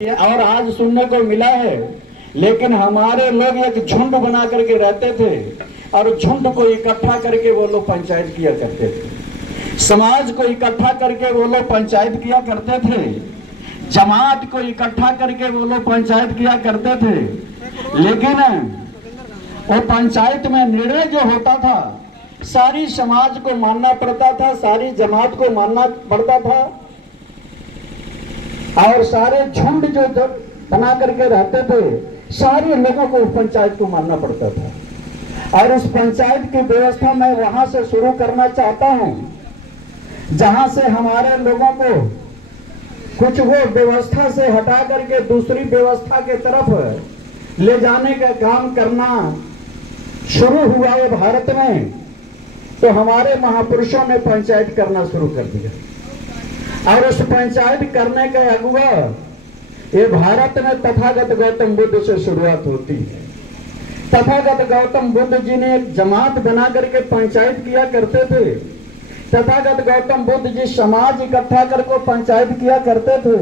और आज सुनने को मिला है। लेकिन हमारे लोग एक झुंड बना करके रहते थे और झुंड को इकट्ठा करके वो लोग पंचायत किया करते थे। समाज को इकट्ठा करके वो लोग पंचायत किया करते थे। जमात को इकट्ठा करके वो लोग पंचायत किया करते थे। लेकिन वो पंचायत में निर्णय जो होता था सारी समाज को मानना पड़ता था, सारी जमात को मानना पड़ता था और सारे झुंड जो बना करके रहते थे सारे लोगों को उस पंचायत को मानना पड़ता था। और उस पंचायत की व्यवस्था मैं वहां से शुरू करना चाहता हूं जहां से हमारे लोगों को कुछ वो व्यवस्था से हटा करके दूसरी व्यवस्था के तरफ ले जाने का काम करना शुरू हुआ है भारत में। तो हमारे महापुरुषों ने पंचायत करना शुरू कर दिया और उस पंचायत करने का अगुआ ये भारत में तथागत गौतम बुद्ध से शुरुआत होती है। तथागत गौतम बुद्ध जी ने एक जमात बना करके पंचायत किया करते थे। तथागत गौतम बुद्ध जी समाज इकट्ठा करके पंचायत किया करते थे।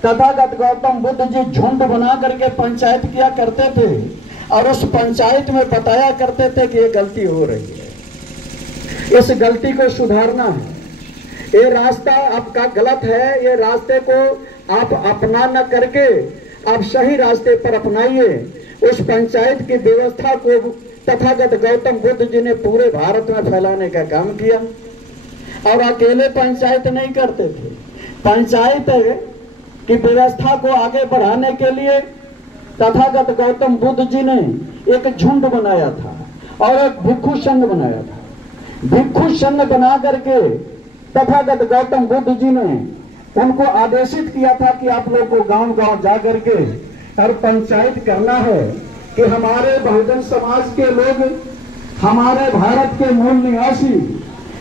तथागत गौतम बुद्ध जी झुंड बना करके पंचायत किया करते थे और उस पंचायत में बताया करते थे कि ये गलती हो रही है, इस गलती को सुधारना है, ये रास्ता आपका गलत है, ये रास्ते को आप अपना न करके आप सही रास्ते पर अपनाइए। उस पंचायत की व्यवस्था को तथागत गौतम बुद्ध जी ने पूरे भारत में फैलाने का काम किया और अकेले पंचायत नहीं करते थे। पंचायत की व्यवस्था को आगे बढ़ाने के लिए तथागत गौतम बुद्ध जी ने एक झुंड बनाया था और एक भिक्षु संघ बनाया था। भिक्षु संघ बना करके तथागत गौतम बुद्ध जी ने उनको आदेशित किया था कि आप लोग को गांव गांव जा करके हर पंचायत करना है कि हमारे बहुजन समाज के लोग, हमारे भारत के मूल निवासी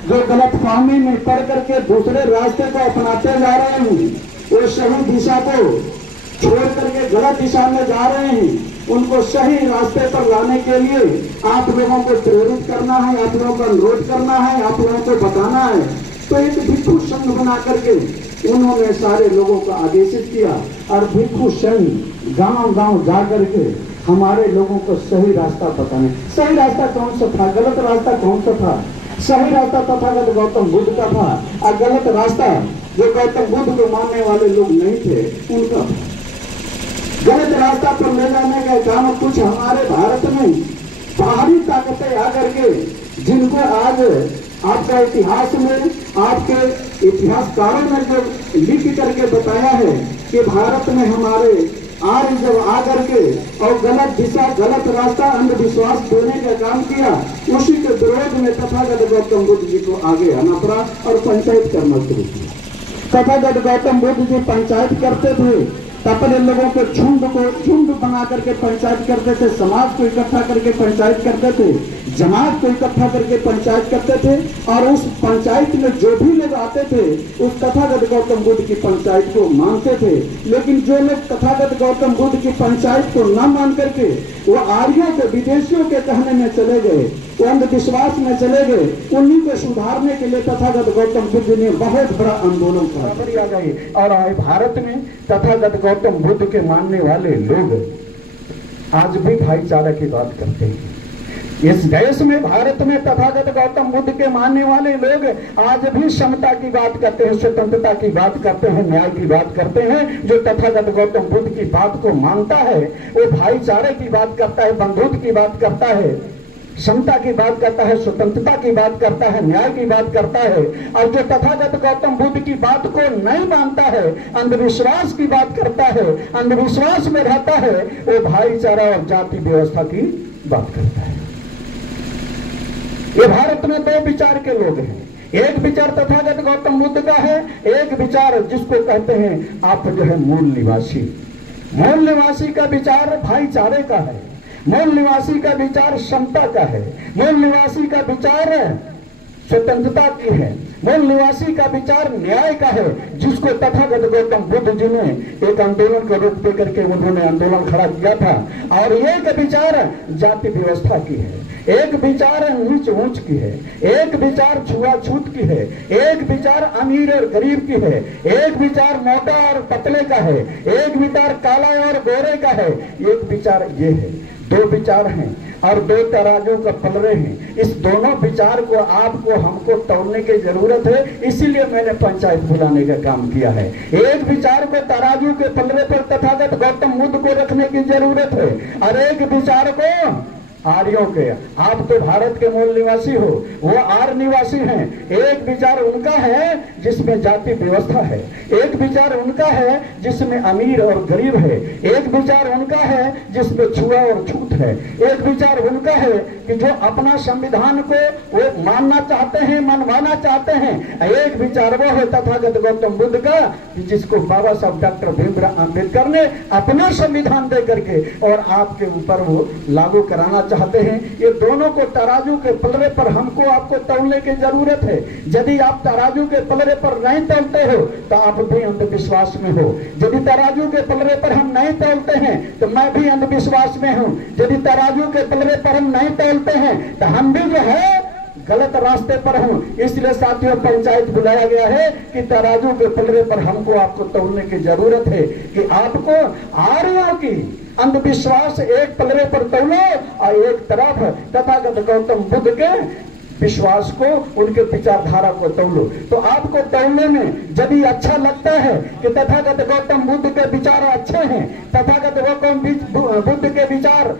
जो गलतफहमी में पड़ करके दूसरे रास्ते को अपनाते जा रहे हैं, वो सही दिशा को छोड़ करके गलत दिशा में जा रहे हैं, उनको सही रास्ते पर लाने के लिए आप लोगों को प्रेरित करना है, आप लोगों को अनुरोध करना है, आप लोगों को बताना है। तो एक भिक्षु संघ बना करके उन्होंने सारे लोगों को आदेशित किया और भिक्षु संघ गांव गांव जा करके हमारे लोगों को सही रास्ता बताने। सही रास्ता कौन सा था, गलत रास्ता कौन सा था? सही रास्ता तथागत गौतम बुद्ध का था और गलत रास्ता जो गौतम बुद्ध को मानने वाले लोग नहीं थे उनका था। गलत रास्ता पर ले जाने का काम कुछ हमारे भारत में बाहरी ताकतें आकर के, जिनको आज आपका इतिहास में आपके इतिहासकारों ने जो लिख करके बताया है कि भारत में हमारे आर्य जब आकर के और गलत दिशा, गलत रास्ता, अंधविश्वास देने का काम किया, उसी के विरोध में तथागत गौतम बुद्ध जी को आगे आना पड़ा और पंचायत करना शुरू किया। तथागत गौतम बुद्ध जी पंचायत करते थे, अपने लोगों को झुंड बना करके पंचायत करते थे, समाज को इकट्ठा करके पंचायत करते थे, जमात को इकट्ठा करके पंचायत करते थे और उस पंचायत में जो भी लोग आते थे उस तथागत गौतम बुद्ध की पंचायत को मानते थे। लेकिन जो लोग तथागत गौतम बुद्ध की पंचायत को न मान करके वो आर्यों के, विदेशियों के कहने में चले गए, वो अंधविश्वास में चले गए, उन्हीं को सुधारने के लिए तथागत गौतम बुद्ध ने बहुत बड़ा आंदोलन किया और आए भारत में तथागत गौतम बुद्ध के मानने वाले लोग आज भी भाईचारा की बात करते हैं। इस देश में, भारत में तथागत गौतम बुद्ध के मानने वाले लोग आज भी समता की बात करते हैं, स्वतंत्रता की बात करते हैं, न्याय की बात करते हैं। जो तथागत गौतम बुद्ध की बात को मानता है वो भाईचारे की बात करता है, बंधुत्व की बात करता है, समता की बात करता है, स्वतंत्रता की बात करता है, न्याय की बात करता है। और जो तथागत गौतम बुद्ध की बात को नहीं मानता है, अंधविश्वास की बात करता है, अंधविश्वास में रहता है, वो भाईचारा और जाति व्यवस्था की बात करता है। ये भारत में दो विचार के लोग हैं। एक विचार तथागत गौतम बुद्ध का है, एक विचार जिसको कहते हैं आप जो है मूल निवासी। मूल निवासी का विचार भाईचारे का है, मूल निवासी का विचार समता का है, मूल निवासी का विचार स्वतंत्रता की है, मूल निवासी का विचार न्याय का है, जिसको तथागत गौतम बुद्ध जी ने एक आंदोलन का रूप देकर के उन्होंने आंदोलन खड़ा किया था। और एक विचार जाति व्यवस्था की है, एक विचार नीच ऊंच की है, एक विचार छुआछूत की है, एक विचार अमीर और गरीब की है, एक विचार मोटा और पतले का है, एक विचार काला और गोरे का है, एक विचार ये है। दो विचार हैं और दो तराजू का पलड़े हैं। इस दोनों विचार को आपको हमको तोड़ने की जरूरत है, इसीलिए मैंने पंचायत बुलाने का काम किया है। एक विचार को तराजू के पलड़े पर तथागत गौतम बुद्ध को रखने की जरूरत है और एक विचार को आर्यों के, आप तो भारत के मूल निवासी हो, वो आर्य निवासी हैं। एक विचार उनका है जिसमें जाति व्यवस्था है, एक विचार उनका है जिसमें अमीर और गरीब है, एक विचार उनका है जिसमें छुआ और छूत है, एक विचार उनका है कि जो अपना संविधान को वो मानना चाहते हैं, मनवाना चाहते हैं। एक विचार वो है तथागत गौतम बुद्ध का कि जिसको बाबा साहब डॉक्टर भीमराव अंबेडकर ने अपना संविधान दे करके और आपके ऊपर वो लागू कराना चाहते हैं। ये दोनों को तराजू के पलड़े पर हमको आपको तौलने की जरूरत है। यदि आप तराजू के पलड़े पर नहीं तौलते हो तो आप भी अंधविश्वास में हो। यदि तराजू के पलड़े पर हम नहीं तौलते हैं तो मैं भी अंधविश्वास में हूं। यदि तराजू के पलड़े पर हम नहीं तौलते हैं तो हम भी जो है गलत रास्ते पर हूं। इसलिए साथियों पंचायत बुलाया गया है कि तराजू के पलड़े पर हमको आपको तौलने की जरूरत है कि आपको आर्यों की अंधविश्वास एक पलड़े पर तौलो और एक तरफ तथागत गौतम बुद्ध के विश्वास को, उनके विचारधारा को तौलो। तो आपको तौलने में यदि अच्छा लगता है कि तथागत गौतम बुद्ध के विचार अच्छे हैं, तथागत गौतम बुद्ध के विचार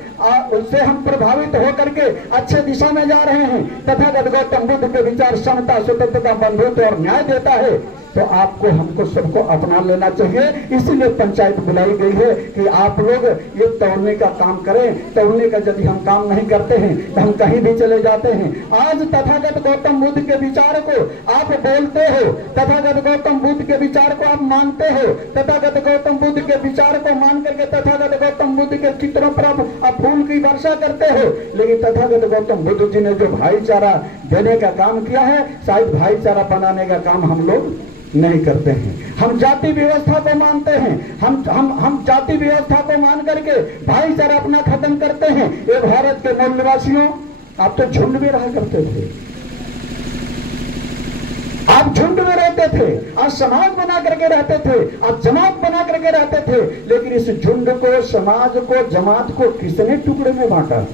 उससे हम प्रभावित होकर के अच्छे दिशा में जा रहे हैं, तथागत गौतम बुद्ध के विचार समता, स्वतंत्रता, बंधुत्व और न्याय देता है, तो आपको हमको सबको अपना लेना चाहिए। इसीलिए पंचायत बुलाई गई है कि आप लोग ये तौलने का काम करें। तौलने का यदि हम काम नहीं करते हैं तो हम कहीं भी चले जाते हैं। आज तथागत गौतम बुद्ध के विचार को आप बोलते हो, तथागत गौतम बुद्ध के विचार को आप मानते हो, तथागत गौतम बुद्ध के विचार को मान करके तथागत गौतम बुद्ध के चित्रों पर आप फूल की वर्षा करते हो। लेकिन तथागत गौतम बुद्ध जी ने जो भाईचारा देने का काम किया है, शायद भाईचारा बनाने का काम हम लोग नहीं करते हैं। हम जाति व्यवस्था को मानते हैं, हम जाति व्यवस्था को मान करके भाईचारा अपना खत्म करते हैं। ये भारत के मूल निवासियों, आप तो झुंड में रहा करते थे, आप झुंड में रहते थे, आप समाज बना करके रहते थे, आप जमात बना करके रहते थे। लेकिन इस झुंड को, समाज को, जमात को किसने टुकड़े में बांटा?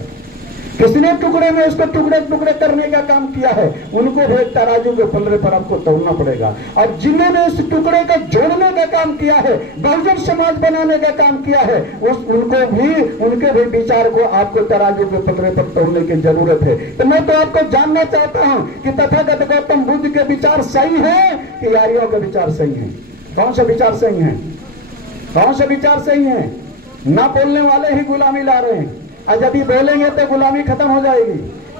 किसने टुकड़े में उसको टुकड़े टुकड़े करने का काम किया है? उनको भी तराजू के पलड़े पर आपको तौलना पड़ेगा। और जिन्होंने इस टुकड़े का जोड़ने का काम किया है, बहुजन समाज बनाने का काम किया है, उनको भी, उनके भी विचार को आपको तराजू के पलड़े पर तौलने की जरूरत है। तो मैं तो आपको जानना चाहता हूं कि तथागत गौतम बुद्ध के विचार सही है कि आर्यों के विचार सही है? कौन सा विचार सही है? कौन सा विचार सही है? ना बोलने वाले ही गुलामी ला रहे हैं। और यदि बोलेंगे तो गुलामी खत्म हो जाएगी,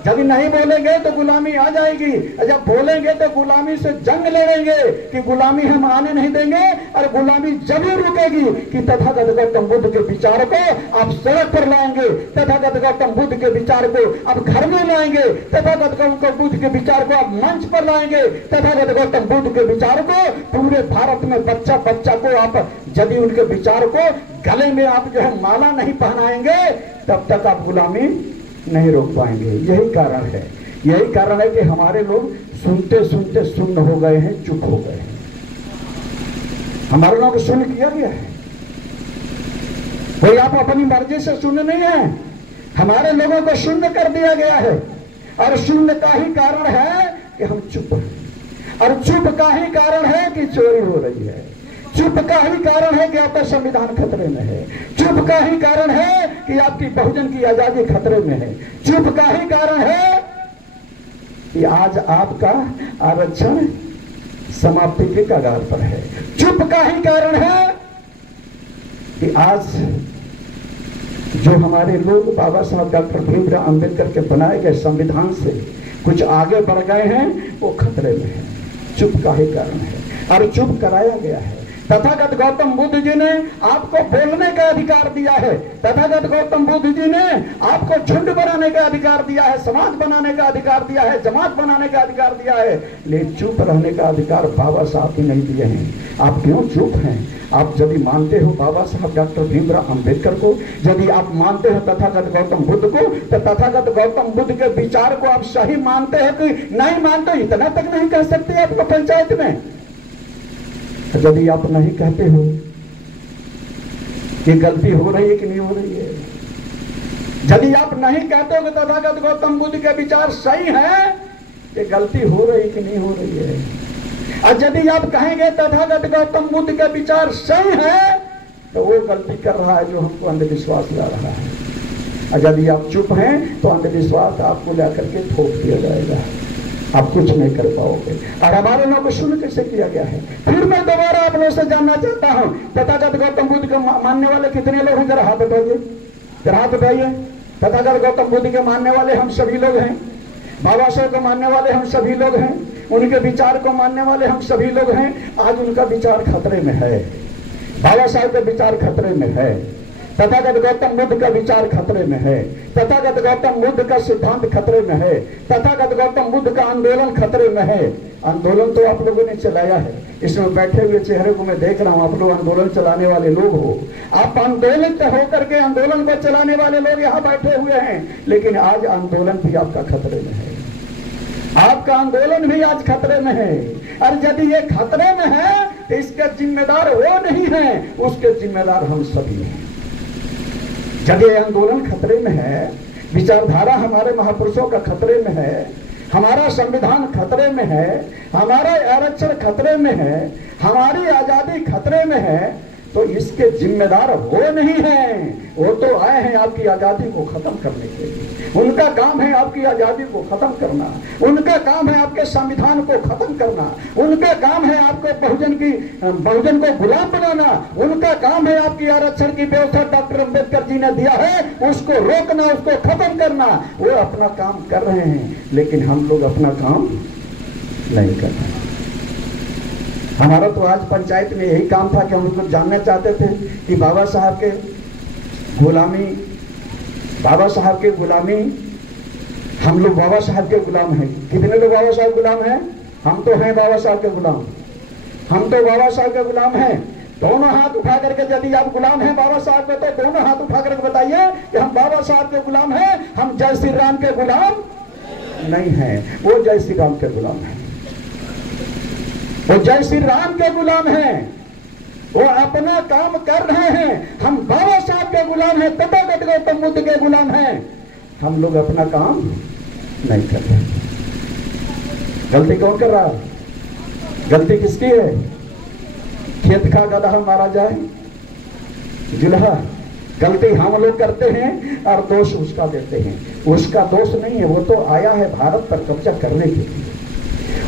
यदि नहीं बोलेंगे तो गुलामी आ जाएगी। जब बोलेंगे तो गुलामी से जंग लड़ेंगे कि गुलामी हम आने नहीं देंगे, और गुलामी जरूर रुकेगी कि तथागत गौतम बुद्ध के विचार को आप सड़क पर लाएंगे, तथागत गौतम बुद्ध के विचार को आप घर में लाएंगे, तथागत गौतम बुद्ध के विचार को आप मंच पर लाएंगे, तथागत गौतम बुद्ध के विचार को पूरे भारत में बच्चा बच्चा को आप यदि उनके विचार को गले में आप जो है माला नहीं पहनाएंगे, तब तक आप गुलामी नहीं रोक पाएंगे। यही कारण है, यही कारण है कि हमारे लोग सुनते सुनते सुन्न हो गए हैं, चुप हो गए हैं। हमारे लोगों को सुन्न किया गया है, कोई आप अपनी मर्जी से सुन्न नहीं है, हमारे लोगों को शून्य कर दिया गया है। और शून्य का ही कारण है कि हम चुप हैं, और चुप का ही कारण है कि चोरी हो रही है, चुप का ही कारण है कि आपका संविधान खतरे में है, चुप का ही कारण है कि आपकी बहुजन की आजादी खतरे में है, चुप का ही कारण है कि आज आपका आरक्षण समाप्ति के कगार पर है, चुप का ही कारण है कि आज जो हमारे लोग बाबा साहब डॉक्टर भीमराव अंबेडकर के बनाए गए संविधान से कुछ आगे बढ़ गए हैं, वो खतरे में है। चुप का ही कारण है, और चुप कराया गया है। तथागत गौतम बुद्ध जी ने आपको बोलने का अधिकार दिया है। तथागत गौतम बुद्ध जी ने आपको झुंड बनाने का अधिकार दिया है, समाज बनाने का अधिकार दिया है, जमात बनाने का अधिकार दिया है, लेकिन चुप रहने का अधिकार बाबा साहब ही नहीं दिए हैं। आप क्यों चुप हैं? आप यदि मानते हो बाबा साहब डॉक्टर भीमराव अंबेडकर को, यदि आप मानते हो तथागत गौतम बुद्ध को, तो तथागत गौतम बुद्ध के विचार को आप सही मानते हो कि नहीं मानते, इतना तक नहीं कह सकते आपको पंचायत में। यदि आप नहीं कहते हो कि गलती हो रही है कि नहीं हो रही है, यदि आप नहीं कहते हो कि तथागत गौतम बुद्ध के विचार सही है, कि गलती हो रही कि नहीं हो रही है, और यदि आप कहेंगे तथागत गौतम बुद्ध के विचार सही है, तो वो गलती कर रहा है जो हमको अंधविश्वास ला रहा है। और यदि आप चुप हैं तो अंधविश्वास आपको लेकर के थोप दिया जाएगा, आप कुछ नहीं कर पाओगे। और हमारे लोगों को शुरू कैसे किया गया है? फिर मैं दोबारा आप लोगों से जानना चाहता हूं, तथागत गौतम बुद्ध को मानने वाले कितने लोग हैं? जरा हाथ उठाइए, जरा हाथ उठाइए। तथागत गौतम बुद्ध के मानने वाले हम सभी लोग हैं, बाबा साहब को मानने वाले हम सभी लोग हैं, उनके विचार को मानने वाले हम सभी लोग हैं। आज उनका विचार खतरे में है, बाबा साहब का विचार खतरे में है, तथागत गौतम बुद्ध का विचार खतरे में है, तथागत गौतम बुद्ध का सिद्धांत खतरे में है, तथागत गौतम बुद्ध का आंदोलन खतरे में है। आंदोलन तो आप लोगों ने चलाया है, इसमें बैठे हुए चेहरे को मैं देख रहा हूं, आप लोग आंदोलन चलाने वाले लोग हो, आप आंदोलित होकर के आंदोलन को चलाने वाले लोग यहाँ बैठे हुए हैं। लेकिन आज आंदोलन भी आपका खतरे में है, आपका आंदोलन भी आज खतरे में है। और यदि ये खतरे में है तो इसके जिम्मेदार वो नहीं है, उसके जिम्मेदार हम सभी हैं। यदि आंदोलन खतरे में है, विचारधारा हमारे महापुरुषों का खतरे में है, हमारा संविधान खतरे में है, हमारा आरक्षण खतरे में है, हमारी आजादी खतरे में है, तो इसके जिम्मेदार वो नहीं है। वो तो आए हैं आपकी आजादी को खत्म करने के लिए, उनका काम है आपकी आजादी को खत्म करना, उनका काम है आपके संविधान को खत्म करना, उनका काम है आपको बहुजन को गुलाम बनाना, उनका काम है आपकी आरक्षण की व्यवस्था डॉक्टर अंबेडकर जी ने दिया है उसको रोकना, उसको खत्म करना। वो अपना काम कर रहे हैं, लेकिन हम लोग अपना काम नहीं कर रहे हैं। हमारा तो आज पंचायत में यही काम था कि हम लोग जानना चाहते थे कि बाबा साहब के गुलामी, हम लोग बाबा साहब के गुलाम हैं। कितने लोग बाबा साहब गुलाम हैं? हम तो हैं बाबा साहब के गुलाम, हम तो बाबा साहब के गुलाम हैं। दोनों हाथ उठा करके यदि आप गुलाम हैं बाबा साहब के, तो दोनों हाथ उठा करके बताइए कि हम बाबा साहब के गुलाम हैं, हम जय श्री राम के गुलाम नहीं हैं। वो जय श्री राम के गुलाम हैं, वो जय श्री राम के गुलाम हैं, वो अपना काम कर रहे हैं। हम बाबा साहब के गुलाम हैं, तथागत गौतम बुद्ध के गुलाम हैं, हम लोग अपना काम नहीं कर रहे। गलती कौन कर रहा है? गलती किसकी है? खेत का गधा मारा जाए जुल्हा, गलती हम लोग करते हैं और दोष उसका देते हैं। उसका दोष नहीं है, वो तो आया है भारत पर कब्जा करने के लिए,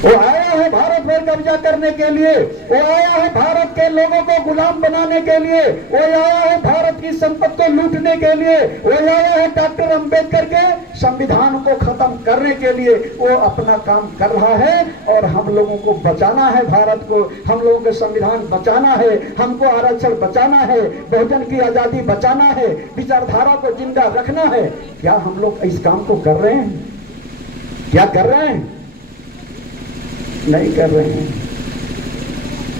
वो आया है भारत पर कब्जा करने के लिए, वो आया है भारत के लोगों को गुलाम बनाने के लिए, वो आया है भारत की संपत्ति को लूटने के लिए, वो आया है डॉक्टर अंबेडकर के संविधान को खत्म करने के लिए। वो अपना काम कर रहा है और हम लोगों को बचाना है, भारत को, हम लोगों के संविधान बचाना है, हमको आरक्षण बचाना है, बहुजन की आजादी बचाना है, विचारधारा को जिंदा रखना है। क्या हम लोग इस काम को कर रहे हैं? क्या कर रहे हैं? नहीं कर रहे हैं।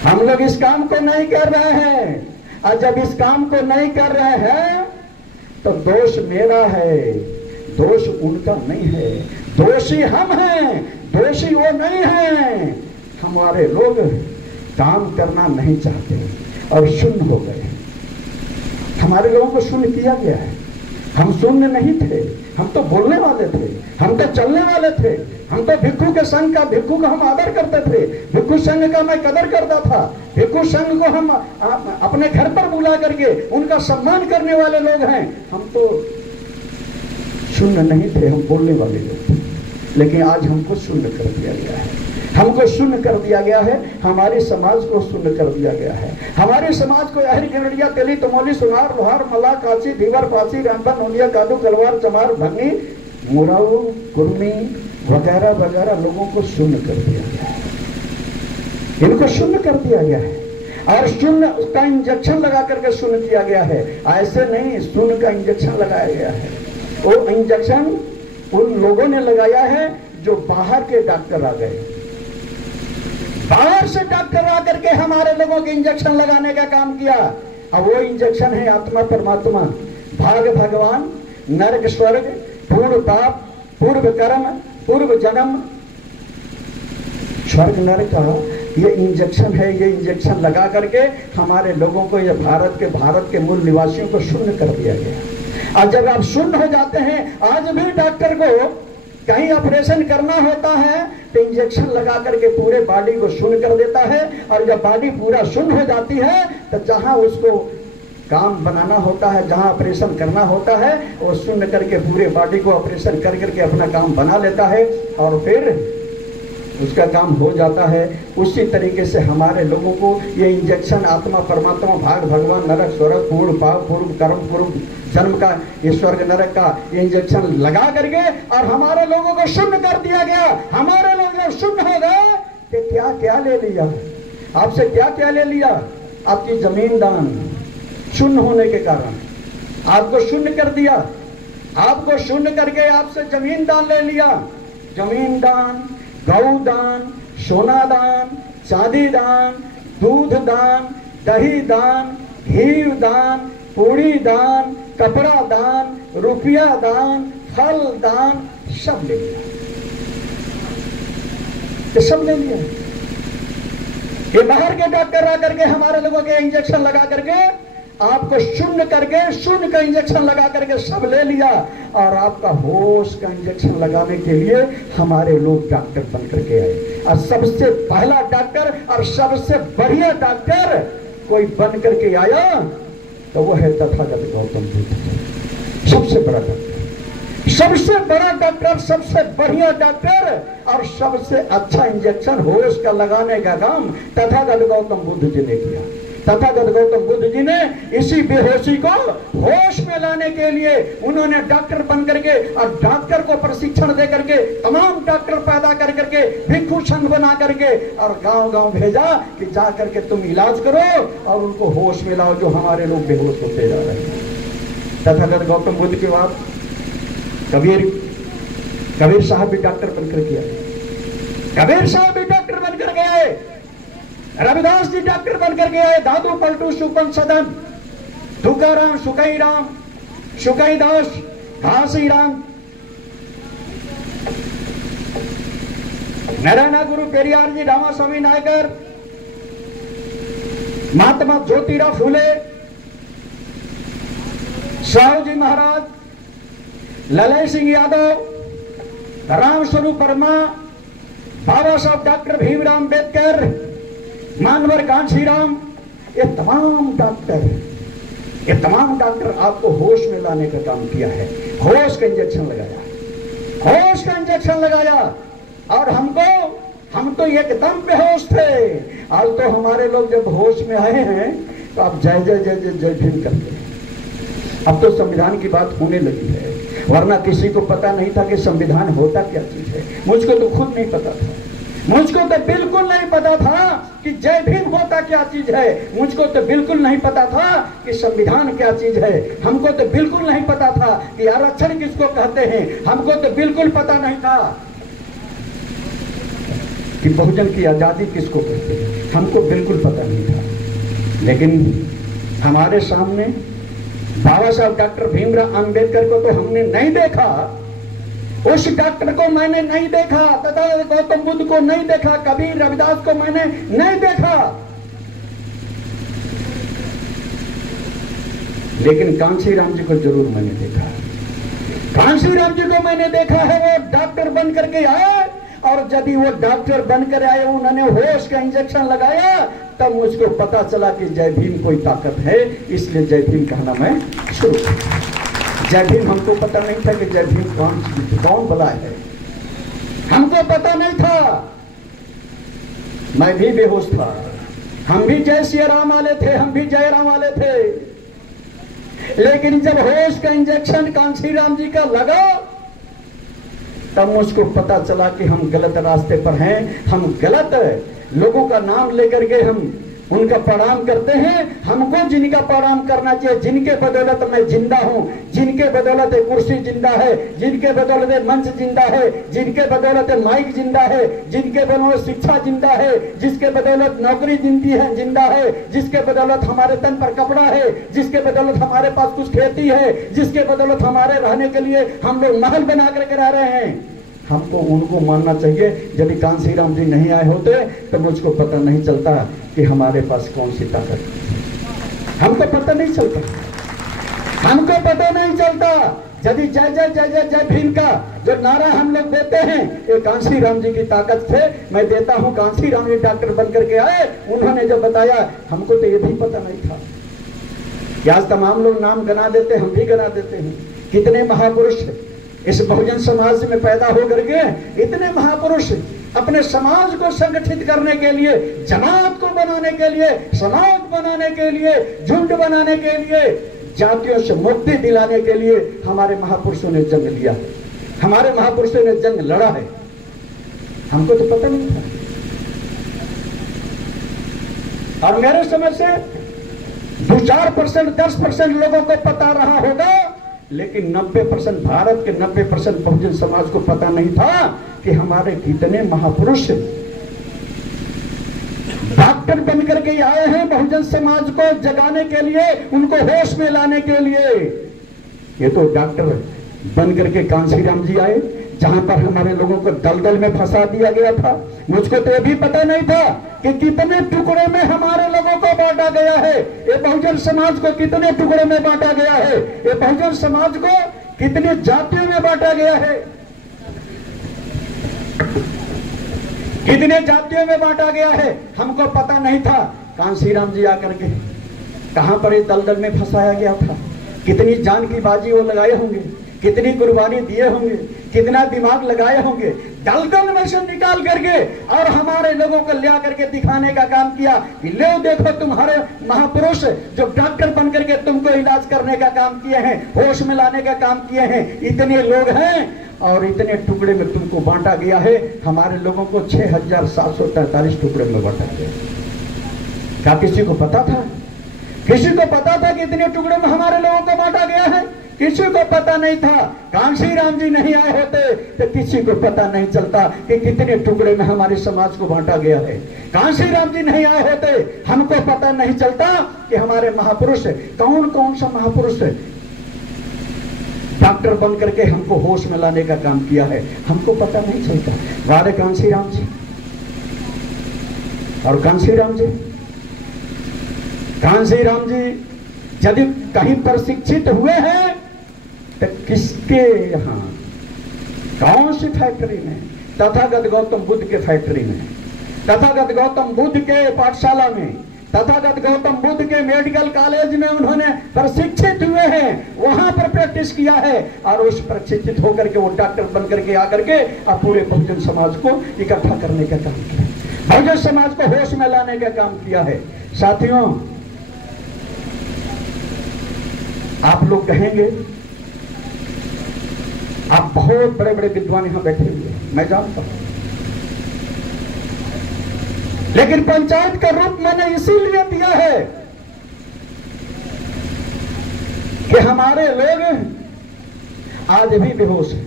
हम लोग इस काम को नहीं कर रहे हैं, और जब इस काम को नहीं कर रहे हैं तो दोष मेरा है, दोष उनका नहीं है। दोषी हम हैं, दोषी वो नहीं है। हमारे लोग काम करना नहीं चाहते और शून्य हो गए। हमारे लोगों को शून्य किया गया है। हम शून्य नहीं थे, हम तो बोलने वाले थे, हम तो चलने वाले थे, हम तो भिक्षु के संघ का, भिक्षु का हम आदर करते थे, भिक्षु संघ का मैं कदर करता था, भिक्षु संघ को हम अपने घर पर बुला करके उनका सम्मान करने वाले लोग हैं। हम तो शून्य नहीं थे, हम बोलने वाले लोग थे। लेकिन आज हमको शून्य कर दिया गया है, हमको शून्य कर दिया गया है, हमारे समाज को शून्य कर दिया गया है। हमारे समाज को अहरी गिरडिया तेली तमोली सुनार लोहार मला काची दीवार पाची रामबन नोलिया कादू कलवार चमार भन्नी मुराऊ कुर्मी वगैरह वगैरह लोगों को शून्य कर दिया गया है, इनको शून्य कर दिया गया है। और शून्य का इंजेक्शन लगा करके शून्य किया गया है। ऐसे नहीं, शून्य का इंजेक्शन लगाया गया है। वो इंजेक्शन उन लोगों ने लगाया है जो बाहर के डॉक्टर आ गए, बाहर से डॉक्टर आकर के हमारे लोगों के इंजेक्शन लगाने का काम किया। अब वो इंजेक्शन है आत्मा परमात्मा, भाग भगवान, नरक स्वर्ग, पूर्व पाप, पूर्व कर्म, पूर्व जन्म, स्वर्ग नरक का ये इंजेक्शन है। ये इंजेक्शन लगा करके हमारे लोगों को, ये भारत के मूल निवासियों को शून्य कर दिया गया। और जब आप शून्य हो जाते हैं, आज भी डॉक्टर को कहीं ऑपरेशन करना होता है तो इंजेक्शन लगा करके पूरे बॉडी को शून्य कर देता है। और जब बॉडी पूरा शून्य हो जाती है तो जहां उसको काम बनाना होता है, जहां ऑपरेशन करना होता है, वो शून्य करके पूरे बॉडी को ऑपरेशन कर करके अपना काम बना लेता है और फिर उसका काम हो जाता है। उसी तरीके से हमारे लोगों को ये इंजेक्शन आत्मा परमात्मा, भाग भगवान, नरक स्वर्ग, पूर्व पाप, पूर्व कर्म, पूर्व जन्म का, ये स्वर्ग नरक का ये इंजेक्शन लगा करके और हमारे लोगों को शून्य कर दिया गया। हमारे लोग जब शून्य हो गए कि क्या क्या ले लिया आपसे, क्या क्या ले लिया? आपकी जमीन दान, शून्य होने के कारण आपको शून्य कर दिया। आपको शून्य करके आपसे जमीन दान ले लिया। जमीन दान, गौ दान, सोना दान, चांदी दान, दूध दान, दही दान, घी दान, पूरी दान, कपड़ा दान, रुपया दान, फल दान, सब ले लिया। ये सब ले लिया। ये बाहर के डॉक्टर आकर के हमारे लोगों के इंजेक्शन लगा करके आपको शून्य करके, शून्य का इंजेक्शन लगा करके सब ले लिया। और आपका होश का इंजेक्शन लगाने के लिए हमारे लोग डॉक्टर बन करके आए। और सबसे पहला डॉक्टर और सबसे बढ़िया डॉक्टर कोई बन करके आया तो वो है तथागत गौतम बुद्ध। सबसे बड़ा डॉक्टर, सबसे बड़ा डॉक्टर, सबसे बढ़िया डॉक्टर और सबसे अच्छा इंजेक्शन होश का लगाने का काम तथागत गौतम बुद्ध जी ने किया। तथागत गौतम बुद्ध जी ने इसी बेहोशी को होश में लाने के लिए उन्होंने डॉक्टर बन करके और डॉक्टर को प्रशिक्षण दे करके तमाम डॉक्टर पैदा कर करके भिक्षु संघ बना करके और गांव गांव भेजा कि जा करके तुम इलाज करो और उनको होश में लाओ जो हमारे लोग बेहोश होते जा रहे हैं। तथागत गौतम बुद्ध के बाद कबीर साहब भी डॉक्टर बनकर किया। कबीर साहब भी डॉक्टर बनकर गए। रविदास जी डॉक्टर बनकर के आए। दादू पलटू सुपन सदन, तुकाराम, सुकई राम, सुकई दास, घासी राम, नारायण गुरु पेरियार जी, रामास्वामी नायकर, महात्मा ज्योतिराव फूले, साहू जी महाराज, ललय सिंह यादव, राम स्वरूप वर्मा, बाबा साहब डॉक्टर भीमराव अम्बेडकर, मानवर कांशीराम, ये तमाम डॉक्टर आपको होश में लाने का काम किया है। होश का इंजेक्शन लगाया, होश का इंजेक्शन लगाया। और हम तो एकदम बेहोश थे। आज तो हमारे लोग जब होश में आए हैं तो आप जय जय जय जय जय भीम करते हैं। अब तो संविधान की बात होने लगी है, वरना किसी को पता नहीं था कि संविधान होता क्या चीज है। मुझको तो खुद नहीं पता था। मुझको तो बिल्कुल नहीं पता था कि जय भीम होता क्या चीज है। मुझको तो बिल्कुल नहीं पता था कि संविधान क्या चीज है। हमको तो बिल्कुल नहीं पता था कि आरक्षण किसको कहते हैं। हमको तो बिल्कुल पता नहीं था कि बहुजन की आजादी किसको कहते हैं। हमको बिल्कुल पता नहीं था। लेकिन हमारे सामने बाबा साहब डॉक्टर भीमराव अम्बेडकर को तो हमने नहीं देखा, उस डॉक्टर को मैंने नहीं देखा, तथा गौतम बुद्ध को नहीं देखा, कबीर रविदास को मैंने नहीं देखा। लेकिन कांशीराम जी को जरूर मैंने देखा। कांशीराम जी को मैंने देखा है, वो डॉक्टर बन करके आए। और जब वो डॉक्टर बनकर आए, उन्होंने होश का इंजेक्शन लगाया, तब मुझको पता चला कि जय भीम कोई ताकत है। इसलिए जय भीम कहना मैं शुरू किया। जय भीम हमको पता नहीं था कि जय भीम कौन भला है। हमको पता नहीं था। मैं भी बेहोश था। हम भी जय सिया राम वाले थे, हम भी जय राम वाले थे। लेकिन जब होश का इंजेक्शन कांशीराम जी का लगा, तब मुझको पता चला कि हम गलत रास्ते पर हैं। हम गलत लोगों का नाम लेकर के हम उनका प्रणाम करते हैं। हमको जिनका प्रणाम करना चाहिए, जिनके बदौलत मैं जिंदा हूं, जिनके बदौलत कुर्सी जिंदा है, जिनके बदौलत मंच जिंदा है, जिनके बदौलत माइक जिंदा है, जिनके बदौलत शिक्षा जिंदा है, जिसके बदौलत नौकरी जिंदा है, जिसके बदौलत हमारे तन पर कपड़ा है, जिसके बदौलत हमारे पास कुछ खेती है, जिसके बदौलत हमारे रहने के लिए हम लोग महल बना करके रह रहे हैं, हमको उनको मानना चाहिए। यदि कांशीराम जी नहीं आए होते तो मुझको पता नहीं चलता कि हमारे पास कौन सी ताकत, हमको पता नहीं चलता, हमको पता नहीं चलता। यदि जय जय जय जय जय भीम का जो नारा हम लोग देते हैं, ये कांशीराम जी की ताकत से मैं देता हूं। कांशीराम जी डॉक्टर बनकर के आए, उन्होंने जो बताया हमको तो ये भी पता नहीं था कि आज तमाम लोग नाम गना देते, हम भी गना देते हैं। कितने महापुरुष इस बहुजन समाज में पैदा होकर के, इतने महापुरुष अपने समाज को संगठित करने के लिए, जमात को बनाने के लिए, समाज बनाने के लिए, झुंड बनाने के लिए, जातियों से मुक्ति दिलाने के लिए हमारे महापुरुषों ने जंग लिया, हमारे महापुरुषों ने जंग लड़ा है। हमको तो पता नहीं था। और मेरे समझ से 2-4%, 10% लोगों को पता रहा होगा, लेकिन 90%, भारत के 90% बहुजन समाज को पता नहीं था कि हमारे कितने महापुरुष डॉक्टर बनकर के आए हैं बहुजन समाज को जगाने के लिए, उनको होश में लाने के लिए। ये तो डॉक्टर बनकर के कांशीराम जी आए, जहां पर हमारे लोगों को दलदल में फंसा दिया गया था। मुझको तो ये भी पता नहीं था कि कितने टुकड़े में हमारे लोगों को बांटा गया है, ये बहुजन समाज को कितने टुकड़े में बांटा गया है, ये बहुजन समाज को कितने जातियों में बांटा गया है, कितने जातियों में बांटा गया है, हमको पता नहीं था। कांशीराम जी आकर के कहां पर इस दलदल में फंसाया गया था, कितनी जान की बाजी वो लगाए होंगे, कितनी कुर्बानी दिए होंगे, कितना दिमाग लगाए होंगे, दलदल में से निकाल करके और हमारे लोगों को ले करके दिखाने का काम किया कि ले देखो तुम्हारे महापुरुष जो डॉक्टर बन करके तुमको इलाज करने का काम किए हैं, होश में लाने का काम किए हैं, इतने लोग हैं और इतने टुकड़े में तुमको बांटा गया है। हमारे लोगों को 6743 टुकड़े में बांटा गया। क्या किसी को पता था? किसी को पता था कि इतने टुकड़े में हमारे लोगों को बांटा गया है? किसी को पता नहीं था। कांशीराम जी नहीं आए होते तो किसी को पता नहीं चलता कि कितने टुकड़े में हमारे समाज को बांटा गया है। कांशीराम जी नहीं आए होते, हमको पता नहीं चलता कि हमारे महापुरुष कौन कौन सा महापुरुष डॉक्टर बन करके हमको होश में लाने का काम किया है, हमको पता नहीं चलता। वारे कांशीराम जी। और कांशीराम जी यदि कहीं पर शिक्षित हुए हैं तो किसके यहाँ, कौन सी फैक्ट्री में? तथागत गौतम बुद्ध के फैक्ट्री में, तथागत गौतम बुद्ध के पाठशाला में, तथागत गौतम बुद्ध के मेडिकल कॉलेज में उन्होंने प्रशिक्षित हुए हैं, वहां पर प्रैक्टिस किया है और उस प्रशिक्षित होकर के वो डॉक्टर बन करके आकर के अब पूरे बहुजन समाज को इकट्ठा करने का काम किया, बहुजन समाज को होश में लाने का काम किया है। साथियों, आप लोग कहेंगे आप बहुत बड़े बड़े विद्वान यहां बैठे हुए हैं, मैं जानता हूं, लेकिन पंचायत का रूप मैंने इसीलिए दिया है कि हमारे लोग आज भी बेहोश हैं,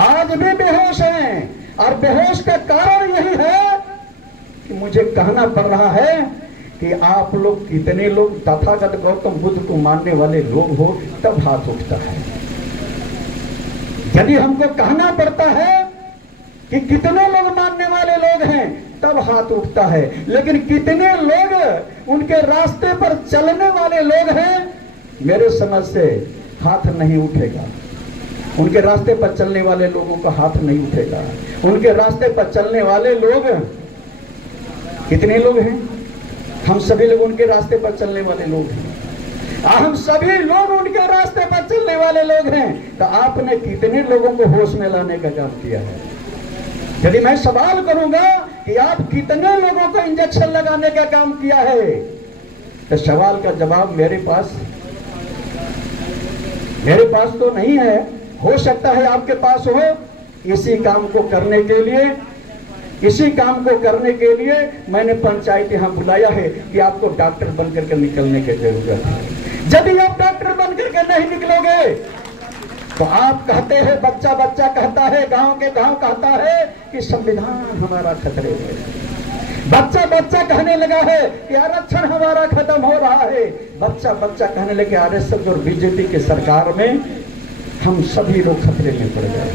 आज भी बेहोश हैं। और बेहोश का कारण यही है कि मुझे कहना पड़ रहा है कि आप लोग कितने लोग तथागत गौतम बुद्ध को मानने वाले लोग हो, तब हाथ उठता है। यदि हमको कहना पड़ता है कि कितने लोग मानने वाले लोग हैं, तब हाथ उठता है। लेकिन कितने लोग उनके रास्ते पर चलने वाले लोग हैं, मेरे समझ से हाथ नहीं उठेगा। उनके रास्ते पर चलने वाले लोगों का हाथ नहीं उठेगा। उनके रास्ते पर चलने वाले लोग कितने लोग हैं? हम सभी लोग उनके रास्ते पर चलने वाले लोग हैं। हम सभी लोग उनके रास्ते पर चलने वाले लोग हैं। तो आपने कितने लोगों को होश में लाने का काम किया है? यदि मैं सवाल करूंगा कि आप कितने लोगों को इंजेक्शन लगाने का काम किया है, तो सवाल का जवाब मेरे पास तो नहीं है। हो सकता है आपके पास हो। इसी काम को करने के लिए इसी काम को करने के लिए मैंने पंचायत यहाँ बुलाया है कि आपको डॉक्टर बनकर के निकलने की जरूरत है। यदि आप डॉक्टर बनकर के नहीं निकलोगे तो आप कहते हैं, बच्चा बच्चा कहता है, गांव के गांव कहता है कि संविधान हमारा खतरे में। बच्चा बच्चा कहने लगा है कि आरक्षण हमारा खत्म हो रहा है। बच्चा बच्चा कहने लगे आरएसएस और बीजेपी की सरकार में हम सभी लोग खतरे में पड़ गए।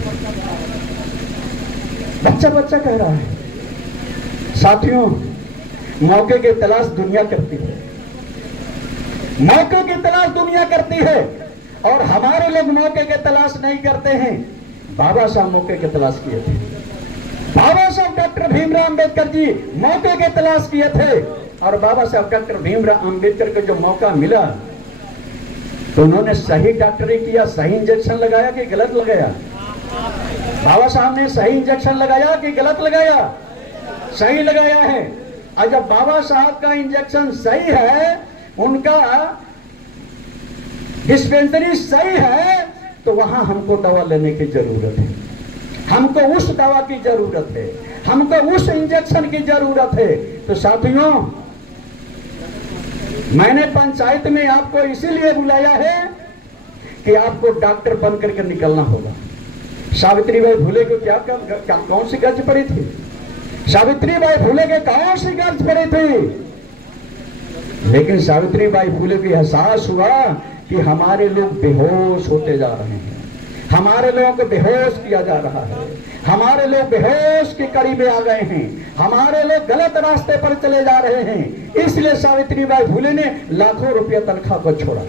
बच्चा बच्चा कह रहा है। साथियों, मौके की तलाश दुनिया करती है, मौके की तलाश दुनिया करती है और हमारे लोग मौके की तलाश नहीं करते हैं। बाबा साहब मौके की तलाश किए थे। बाबा साहब डॉक्टर भीमराव अंबेडकर जी मौके की तलाश किए थे और बाबा साहब डॉक्टर भीमराव अंबेडकर को जो मौका मिला तो उन्होंने सही डॉक्टरी किया, सही इंजेक्शन लगाया कि गलत लगाया? बाबा साहब ने सही इंजेक्शन लगाया कि गलत लगाया? सही लगाया है। और जब बाबा साहब का इंजेक्शन सही है, उनका डिस्पेंसरी सही है, तो वहां हमको दवा लेने की जरूरत है, हमको उस दवा की जरूरत है, हमको उस इंजेक्शन की जरूरत है। तो साथियों, मैंने पंचायत में आपको इसीलिए बुलाया है कि आपको डॉक्टर बन करके निकलना होगा। सावित्रीबाई फुले को क्या कौन सी गर्ज पड़ी थी? सावित्रीबाई फुले के कौन सी गर्ज पड़ी थी? लेकिन सावित्रीबाई फुले को एहसास हुआ कि हमारे लोग बेहोश होते जा रहे हैं, हमारे लोगों को बेहोश किया जा रहा है, हमारे लोग बेहोश के करीब आ गए हैं, हमारे लोग गलत रास्ते पर चले जा रहे हैं। इसलिए सावित्रीबाई फुले ने लाखों रुपया तनख्वाह को छोड़ा।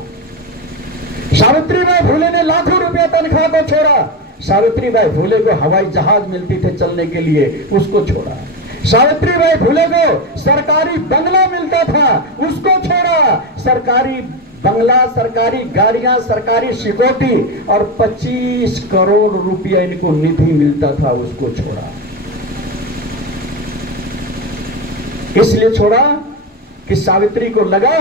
सावित्रीबाई फुले ने लाखों रुपया तनख्वाह को छोड़ा। सावित्रीबाई फुले को हवाई जहाज मिलती थे चलने के लिए, उसको छोड़ा। सावित्रीबाई फुले को सरकारी बंगला मिलता था, उसको छोड़ा। सरकारी बंगला, सरकारी गाड़ियां, सरकारी सिक्योरिटी और 25 करोड़ रुपया इनको निधि मिलता था, उसको छोड़ा। इसलिए छोड़ा कि सावित्री को लगा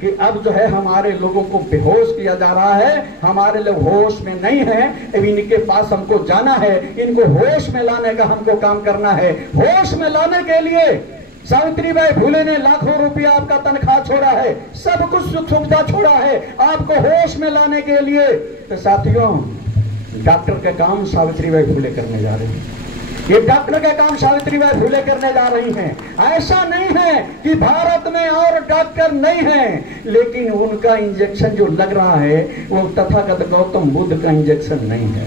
कि अब जो है हमारे लोगों को बेहोश किया जा रहा है, हमारे लोग होश में नहीं हैं, अब इनके पास हमको जाना है, इनको होश में लाने का हमको काम करना है। होश में लाने के लिए सावित्रीबाई फुले ने लाखों रुपया आपका तनख्वाह छोड़ा है, सब कुछ सुख सुविधा छोड़ा है आपको होश में लाने के लिए। तो साथियों, डॉक्टर का काम सावित्रीबाई फुले करने जा रही है, ये डॉक्टर का काम सावित्रीबाई फुले करने जा रही हैं। ऐसा नहीं है कि भारत में और डॉक्टर नहीं है, लेकिन उनका इंजेक्शन जो लग रहा है वो तथागत गौतम बुद्ध का इंजेक्शन नहीं है।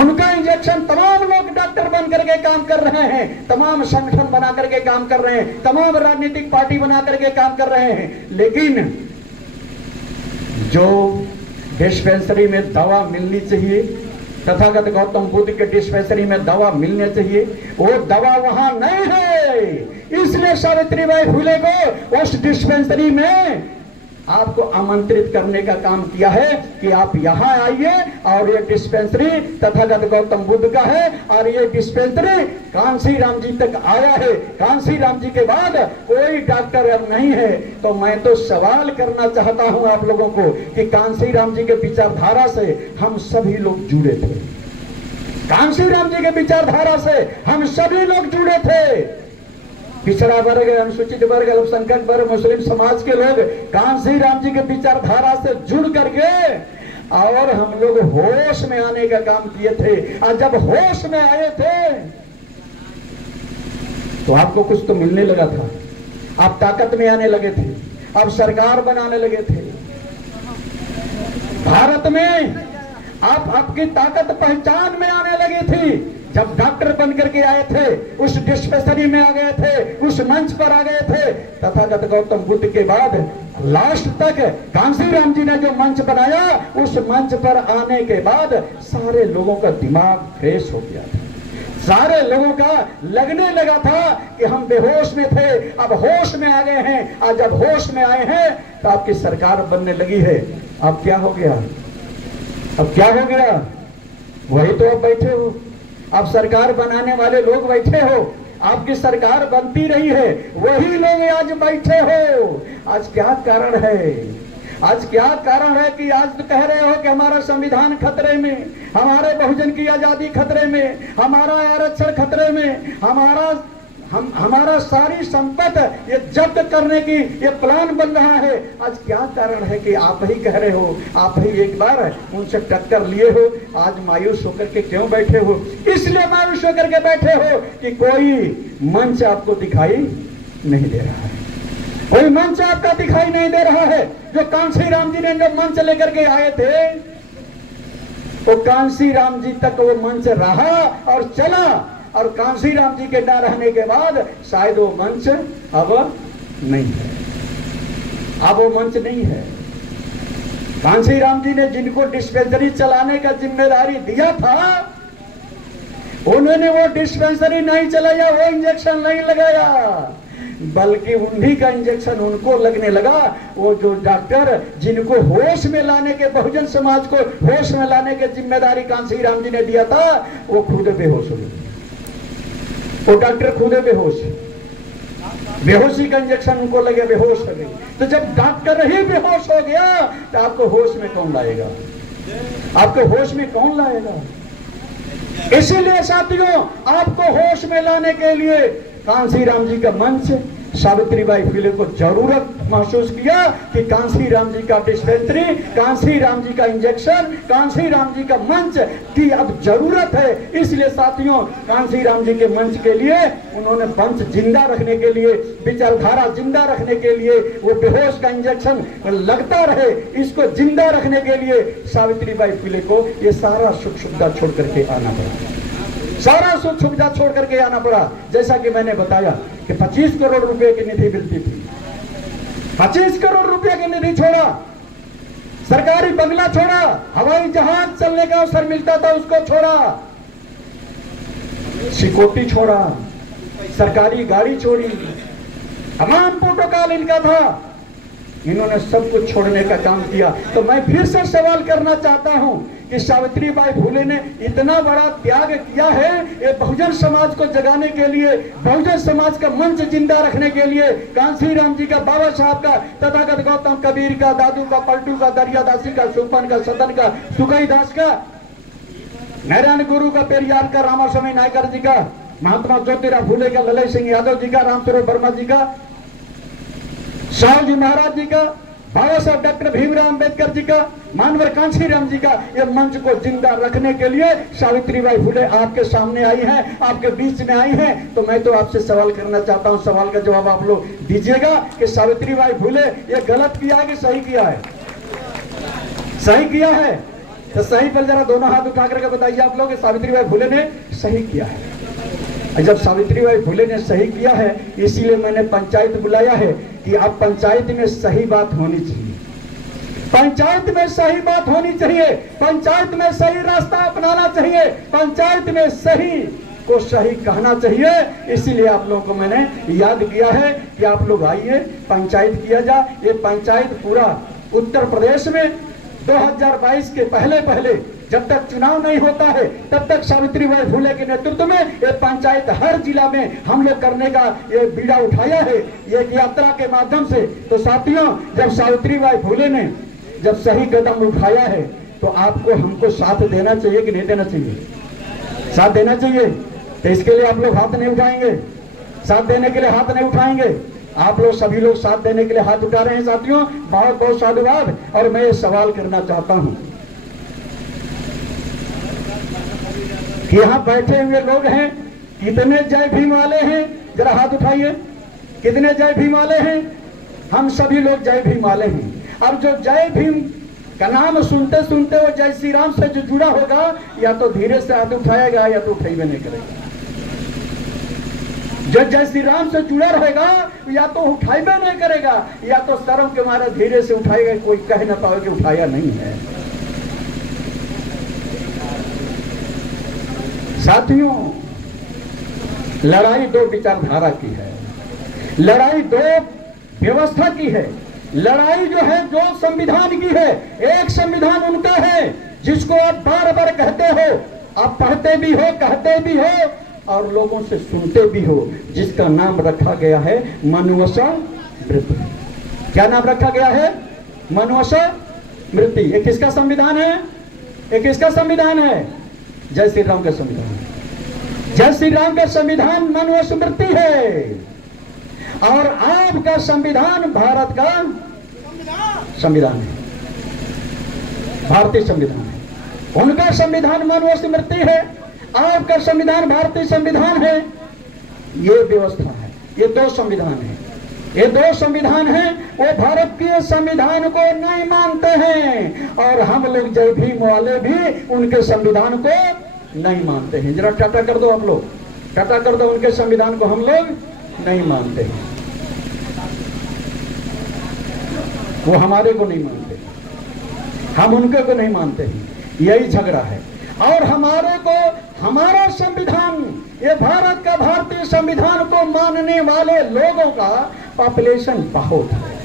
उनका इंजेक्शन तमाम लोग डॉक्टर बन करके काम कर रहे हैं, तमाम संगठन बना करके काम कर रहे हैं, तमाम राजनीतिक पार्टी बना करके काम कर रहे हैं, लेकिन जो डिस्पेंसरी में दवा मिलनी चाहिए, तथागत गौतम बुद्ध के डिस्पेंसरी में दवा मिलने चाहिए, वो दवा वहां नहीं है। इसलिए सावित्रीबाई फुले को उस डिस्पेंसरी में आपको आमंत्रित करने का काम किया है कि आप यहां आइए और ये डिस्पेंसरी तथागत गौतम बुद्ध का है और ये डिस्पेंसरी कांसी राम जी तक आया है। कांसी राम जी के बाद कोई डॉक्टर अब नहीं है। तो मैं तो सवाल करना चाहता हूं आप लोगों को कि कांसी राम जी के विचारधारा से हम सभी लोग जुड़े थे, कांसी राम जी के विचारधारा से हम सभी लोग जुड़े थे। पिछड़ा वर्ग, अनुसूचित वर्ग, अल्पसंख्यक वर्ग, मुस्लिम समाज के लोग कांसी राम जी के विचारधारा से जुड़ करके और हम लोग होश में आने का काम किए थे। और जब होश में आए थे तो आपको कुछ तो मिलने लगा था, आप ताकत में आने लगे थे, आप सरकार बनाने लगे थे। भारत में आप आपकी ताकत पहचान में आने लगी थी जब डॉक्टर बन करके आए थे, उस डिस्पेंसरी में आ गए थे, उस मंच पर आ गए थे। तथागत गौतम बुद्ध के बाद लास्ट तक कांसी राम जी ने जो मंच बनाया, उस मंच पर आने के बाद सारे लोगों का दिमाग फ्रेश हो गया था, सारे लोगों का लगने लगा था कि हम बेहोश में थे, अब होश में आ गए हैं। आज जब होश में आए हैं तो आपकी सरकार बनने लगी है। अब क्या हो गया? अब क्या हो गया? वही तो अब बैठे हो, अब सरकार बनाने वाले लोग बैठे हो, आपकी सरकार बनती रही है, वही लोग आज बैठे हो। आज क्या कारण है? आज क्या कारण है कि आज तो कह रहे हो कि हमारा संविधान खतरे में, हमारे बहुजन की आजादी खतरे में, हमारा आरक्षण खतरे में, हमारा सारी संपत्ति ये जब्त करने की ये प्लान बन रहा है। आज क्या कारण है कि आप ही कह रहे हो, आप ही एक बार उनसे टक्कर लिए हो, आज मायूस होकर के क्यों बैठे हो? इसलिए मायूस होकर के बैठे हो कि कोई मंच आपको दिखाई नहीं दे रहा है, कोई मंच आपका दिखाई नहीं दे रहा है। जो कांसी राम जी ने जो मंच लेकर के आए थे, तो कांसी राम जी तक वो मंच रहा और चला, और कांसी राम जी के न रहने के बाद शायद वो मंच अब नहीं है, अब वो मंच नहीं है। कांसी राम जी ने जिनको डिस्पेंसरी चलाने का जिम्मेदारी दिया था, उन्होंने वो डिस्पेंसरी नहीं चलाया, वो इंजेक्शन नहीं लगाया, बल्कि उन्हीं का इंजेक्शन उनको लगने लगा। वो जो डॉक्टर जिनको होश में लाने के, बहुजन समाज को होश में लाने की जिम्मेदारी कांसी राम जी ने दिया था, वो खुद बेहोश हो गए। वो डॉक्टर खुद बेहोश, बेहोशी का इंजेक्शन उनको लगे, बेहोश हो गए। तो जब डॉक्टर ही बेहोश हो गया तो आपको होश में कौन लाएगा? आपको होश में कौन लाएगा? इसीलिए साथियों, आपको होश में लाने के लिए कांसी राम जी का मंच, सावित्रीबाई फुले को जरूरत महसूस किया कि कांसी राम जी का डिस्पेंसरी, कांसी राम जी का इंजेक्शन, कांसी राम जी का मंच की अब जरूरत है। इसलिए साथियों, कांसी राम जी के मंच के लिए उन्होंने मंच जिंदा रखने के लिए, विचारधारा जिंदा रखने के लिए, वो बेहोश का इंजेक्शन लगता रहे, इसको जिंदा रखने के लिए सावित्रीबाई फुले को ये सारा सुख सुविधा छोड़ करके आना पड़ा, सारा सुख सुविधा छोड़ करके आना पड़ा। जैसा कि मैंने बताया कि 25 करोड़ रुपए की निधि मिलती थी, 25 करोड़ रुपए की निधि छोड़ा, सरकारी बंगला छोड़ा, हवाई जहाज चलने का अवसर मिलता था उसको छोड़ा, सिक्योरिटी छोड़ा, सरकारी गाड़ी छोड़ी, तमाम प्रोटोकॉल इनका था, इन्होंने सब कुछ छोड़ने का काम किया। तो मैं फिर से सवाल करना चाहता हूं कि सावित्रीबाई फुले ने इतना बड़ा त्याग किया है ये बहुजन समाज को जगाने के लिए, बहुजन समाज का मंच जिंदा रखने के लिए, कांसी राम जी का, बाबा साहब का, तथागत गौतम कबीर का, दादू का, पलटू का, दरियादासी का, सुपन का, सदन का, सुखई दास का, नारायण गुरु का, पेरियार का, रामास्वामी नायकर जी का, महात्मा ज्योतिराव फुले का, ललित सिंह यादव जी का, रामस्वरूप वर्मा जी का, शाहू जी महाराज जी का, बाबा साहब डॉक्टर भीमराव अंबेडकर जी का, मानवर कांसी राम जी का, ये मंच को जिंदा रखने के लिए सावित्रीबाई फुले आपके सामने आई हैं, आपके बीच में आई हैं। तो मैं तो आपसे सवाल करना चाहता हूं, सवाल का जवाब आप लोग दीजिएगा कि सावित्रीबाई फुले ये गलत किया है कि सही किया है? सही किया है तो सही पर जरा दोनों हाथ उठा करके बताइए आप लोग, सावित्रीबाई फुले ने सही किया है। जब सावित्रीबाई फुले ने सही किया है, इसीलिए मैंने पंचायत बुलाया है कि अब पंचायत में सही बात होनी चाहिए, पंचायत में सही बात होनी चाहिए, पंचायत में सही रास्ता अपनाना चाहिए, पंचायत में सही को सही कहना चाहिए। इसीलिए आप लोगों को मैंने याद किया है कि आप लोग आइए, पंचायत किया जाए। ये पंचायत पूरा उत्तर प्रदेश में 2022 के पहले जब तक चुनाव नहीं होता है तब तक सावित्रीबाई फुले के नेतृत्व में ये पंचायत हर जिला में हम लोग करने का ये बीड़ा उठाया है, ये यात्रा के माध्यम से। तो साथियों, जब सावित्रीबाई फुले ने जब सही कदम उठाया है तो आपको हमको साथ देना चाहिए कि नहीं देना चाहिए? साथ देना चाहिए। तो इसके लिए आप लोग हाथ नहीं उठाएंगे? साथ देने के लिए हाथ नहीं उठाएंगे? आप लोग सभी लोग साथ देने के लिए हाथ उठा रहे हैं साथियों, बहुत बहुत साधुवाद। और मैं ये सवाल करना चाहता हूं कि यहाँ बैठे हुए लोग हैं, कितने जय भीम वाले हैं? जरा हाथ उठाइए, कितने जय भीम वाले हैं? हम सभी लोग जय भीम वाले हैं। अब जो जय भीम का नाम सुनते सुनते वो जय श्री राम से जो जुड़ा होगा, या तो धीरे से हाथ उठाएगा या तो उठाइए नहीं करेगा। जो जय श्री राम से जुड़ा रहेगा या तो उठाइबे नहीं करेगा, या तो शर्म के मारे धीरे से उठाएगा, कोई कह ना पाए कि उठाया नहीं है। साथियों, लड़ाई दो विचारधारा की है, लड़ाई दो व्यवस्था की है, लड़ाई जो है दो संविधान की है। एक संविधान उनका है जिसको आप बार बार कहते हो, आप पढ़ते भी हो, कहते भी हो और लोगों से सुनते भी हो, जिसका नाम रखा गया है मनुवसा वृत्ति। क्या नाम रखा गया है? मनुस्मृति। ये किसका संविधान है? ये किसका संविधान है? जय श्री राम का संविधान। जय श्री राम का संविधान मनुस्मृति है, और आपका संविधान भारत का संविधान है, भारतीय संविधान है। उनका संविधान मनुस्मृति है, आपका संविधान भारतीय संविधान है। ये व्यवस्था है, ये दो संविधान है, ये दो संविधान है। वो भारतीय संविधान को नहीं मानते हैं, और हम लोग जय भीम वाले भी उनके संविधान को नहीं मानते हैं। जरा टाटा कर दो, आप लोग टाटा कर दो, उनके संविधान को हम लोग नहीं मानते हैं, वो हमारे को नहीं मानते, हम उनके को नहीं मानते हैं। यही झगड़ा है। और हमारे को, हमारा संविधान, ये भारत का भारतीय संविधान को मानने वाले लोगों का पॉपुलेशन बहुत है।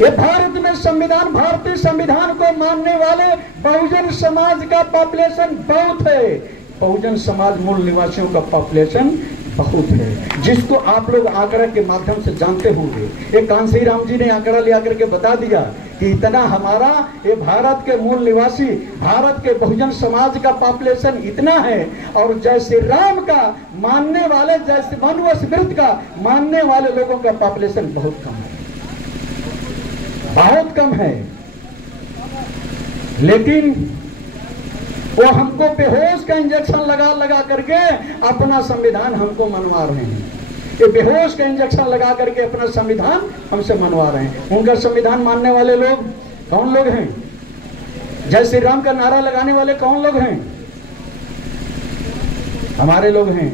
ये भारत में संविधान, भारतीय संविधान को मानने वाले बहुजन समाज का पॉपुलेशन बहुत है। बहुजन समाज मूल निवासियों का पॉपुलेशन बहुत है, जिसको आप लोग आंकड़ा के माध्यम से जानते होंगे। एक कांसी राम जी ने आंकड़ा ले आकर के बता दिया कि इतना हमारा ये भारत के मूल निवासी, भारत के बहुजन समाज का पॉपुलेशन इतना है, और जय श्री राम का मानने वाले, जय श्री मनुस्मृति का मानने वाले लोगों का पॉपुलेशन बहुत कम है, बहुत कम है। लेकिन वो हमको बेहोश का इंजेक्शन लगा लगा करके अपना संविधान हमको मनवा रहे हैं। ये बेहोश का इंजेक्शन लगा करके अपना संविधान हमसे मनवा रहे हैं। उनका संविधान मानने वाले लोग कौन लोग हैं? जय श्री राम का नारा लगाने वाले कौन लोग हैं? हमारे लोग हैं।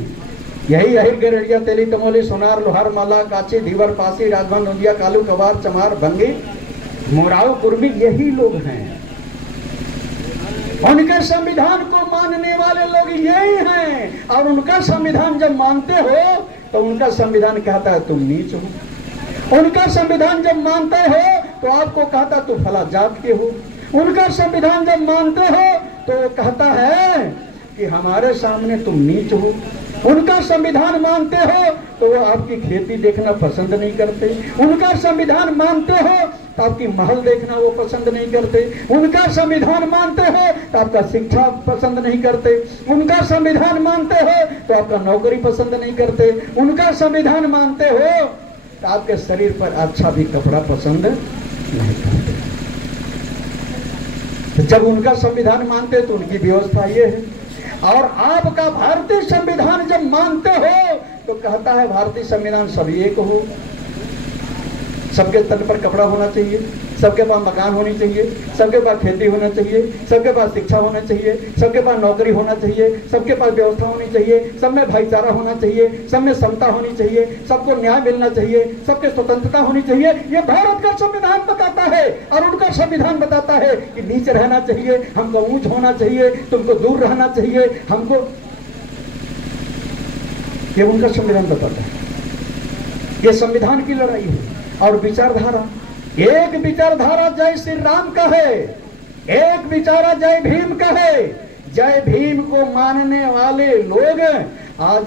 यही अहिर गरड़िया तेली तमोली सोनार लोहार माला काची धीवर पासी राजभन नदिया कालू कबार चमार भंगी मोराव कुर्मी, यही लोग हैं। उनके संविधान को मानने वाले लोग यही हैं। और उनका संविधान जब मानते हो तो उनका संविधान कहता है तुम नीच हो। उनका संविधान जब मानते हो तो आपको कहता तुम फला जात के हो। उनका संविधान जब मानते हो तो वो कहता है कि हमारे सामने तुम नीच हो। उनका संविधान मानते हो तो वो आपकी खेती देखना पसंद नहीं करते। उनका संविधान मानते हो तो आपकी महल देखना वो पसंद नहीं करते। उनका संविधान मानते हो तो आपका शिक्षा पसंद नहीं करते। उनका संविधान मानते हो तो आपका नौकरी पसंद नहीं करते। उनका संविधान मानते हो तो आपके शरीर पर अच्छा भी कपड़ा पसंद नहीं करते। तो जब उनका संविधान मानते तो उनकी व्यवस्था ये है। और आपका भारतीय संविधान जब मानते हो तो कहता है भारतीय संविधान सभी एक हो। सबके तन पर कपड़ा होना चाहिए, सबके पास मकान होनी चाहिए, सबके पास खेती होना चाहिए, सबके पास शिक्षा होना चाहिए, सबके पास नौकरी होना चाहिए, सबके पास व्यवस्था होनी चाहिए, सब में भाईचारा होना चाहिए, सब में समता होनी चाहिए, सबको न्याय मिलना चाहिए, सबके स्वतंत्रता होनी चाहिए। ये भारत का संविधान बताता है। और उनका संविधान बताता है कि नीचे रहना चाहिए, हमको ऊंच होना चाहिए, तुमको दूर रहना चाहिए, हमको, ये उनका संविधान बताता है। ये संविधान की लड़ाई है। और विचारधारा, एक विचारधारा जय श्री राम का है, एक विचारा जय भीम का है। जय भीम को मानने वाले लोग आज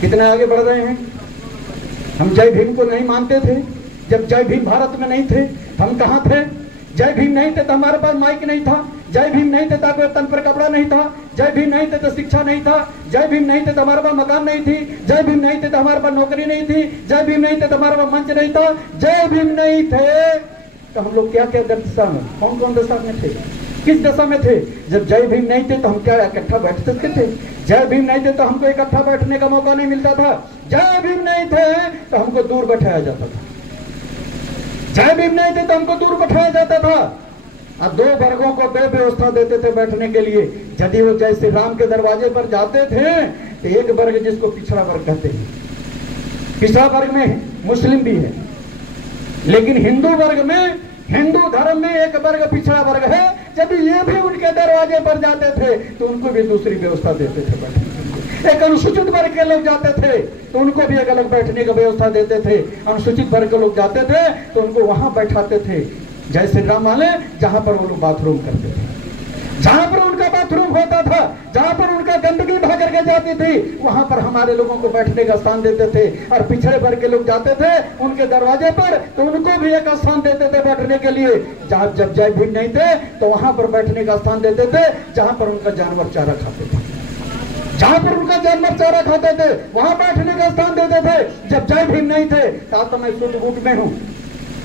कितने आगे बढ़ रहे हैं। हम जय भीम को नहीं मानते थे जब जय भीम भारत में नहीं थे। हम कहां थे? जय भीम नहीं थे तो हमारे पास माइक नहीं था। जय भीम नहीं थे तो कोई तन पर कपड़ा नहीं था। जय भीम नहीं थे तो शिक्षा नहीं था। जय भीम नहीं थे तो हमारे पास मकान नहीं थी। जय भीम नहीं थे तो हमारे पास नौकरी नहीं थी। जय भीम नहीं थे तो हमारे पास मंच नहीं था। जय भीम नहीं थे तो हम लोग क्या क्या दशा में, कौन कौन दशा में थे, किस दशा में थे? जब जय भीम नहीं थे तो हम क्या इकट्ठा बैठ सकते थे? जय भीम नहीं थे तो हमको इकट्ठा बैठने का मौका नहीं मिलता था। जय भीम नहीं थे तो हमको दूर बैठाया जाता था। जय भीम नहीं थे तो हमको दूर बैठाया जाता था। अब दो वर्गों को दो व्यवस्था देते थे बैठने के लिए। यदि वो जय श्री राम के दरवाजे पर जाते थे तो एक वर्ग जिसको पिछड़ा वर्ग कहते हैं, पिछड़ा वर्ग में मुस्लिम भी है, लेकिन हिंदू वर्ग में, हिंदू धर्म में एक वर्ग पिछड़ा वर्ग है। जब ये भी उनके दरवाजे पर जाते थे तो उनको भी दूसरी व्यवस्था देते थे बैठने के लिए। एक अनुसूचित वर्ग के लोग जाते थे तो उनको भी एक अलग बैठने की व्यवस्था देते थे। अनुसूचित वर्ग के लोग जाते थे तो उनको वहां बैठाते थे जय श्री राम वाले, जहां पर वो लोग बाथरूम करते थे, जहां पर उनका बाथरूम वॉशरूम होता था, जहां पर उनका गंदगी भाग करके जाती थी, वहां पर हमारे लोगों को बैठने का स्थान देते थे। और पिछड़े वर्ग के लोग जाते थे उनके दरवाजे पर, तो उनको भी एक स्थान देते थे बैठने के लिए। जहां जब जय भीम नहीं थे तो वहां पर बैठने का स्थान देते थे, जहां पर उनका जानवर चारा खाते थे, जहां पर उनका जानवर चारा खाते थे वहां बैठने का स्थान देते थे। जब जय भीम नहीं थे तो मैं सूट बूट में हूं,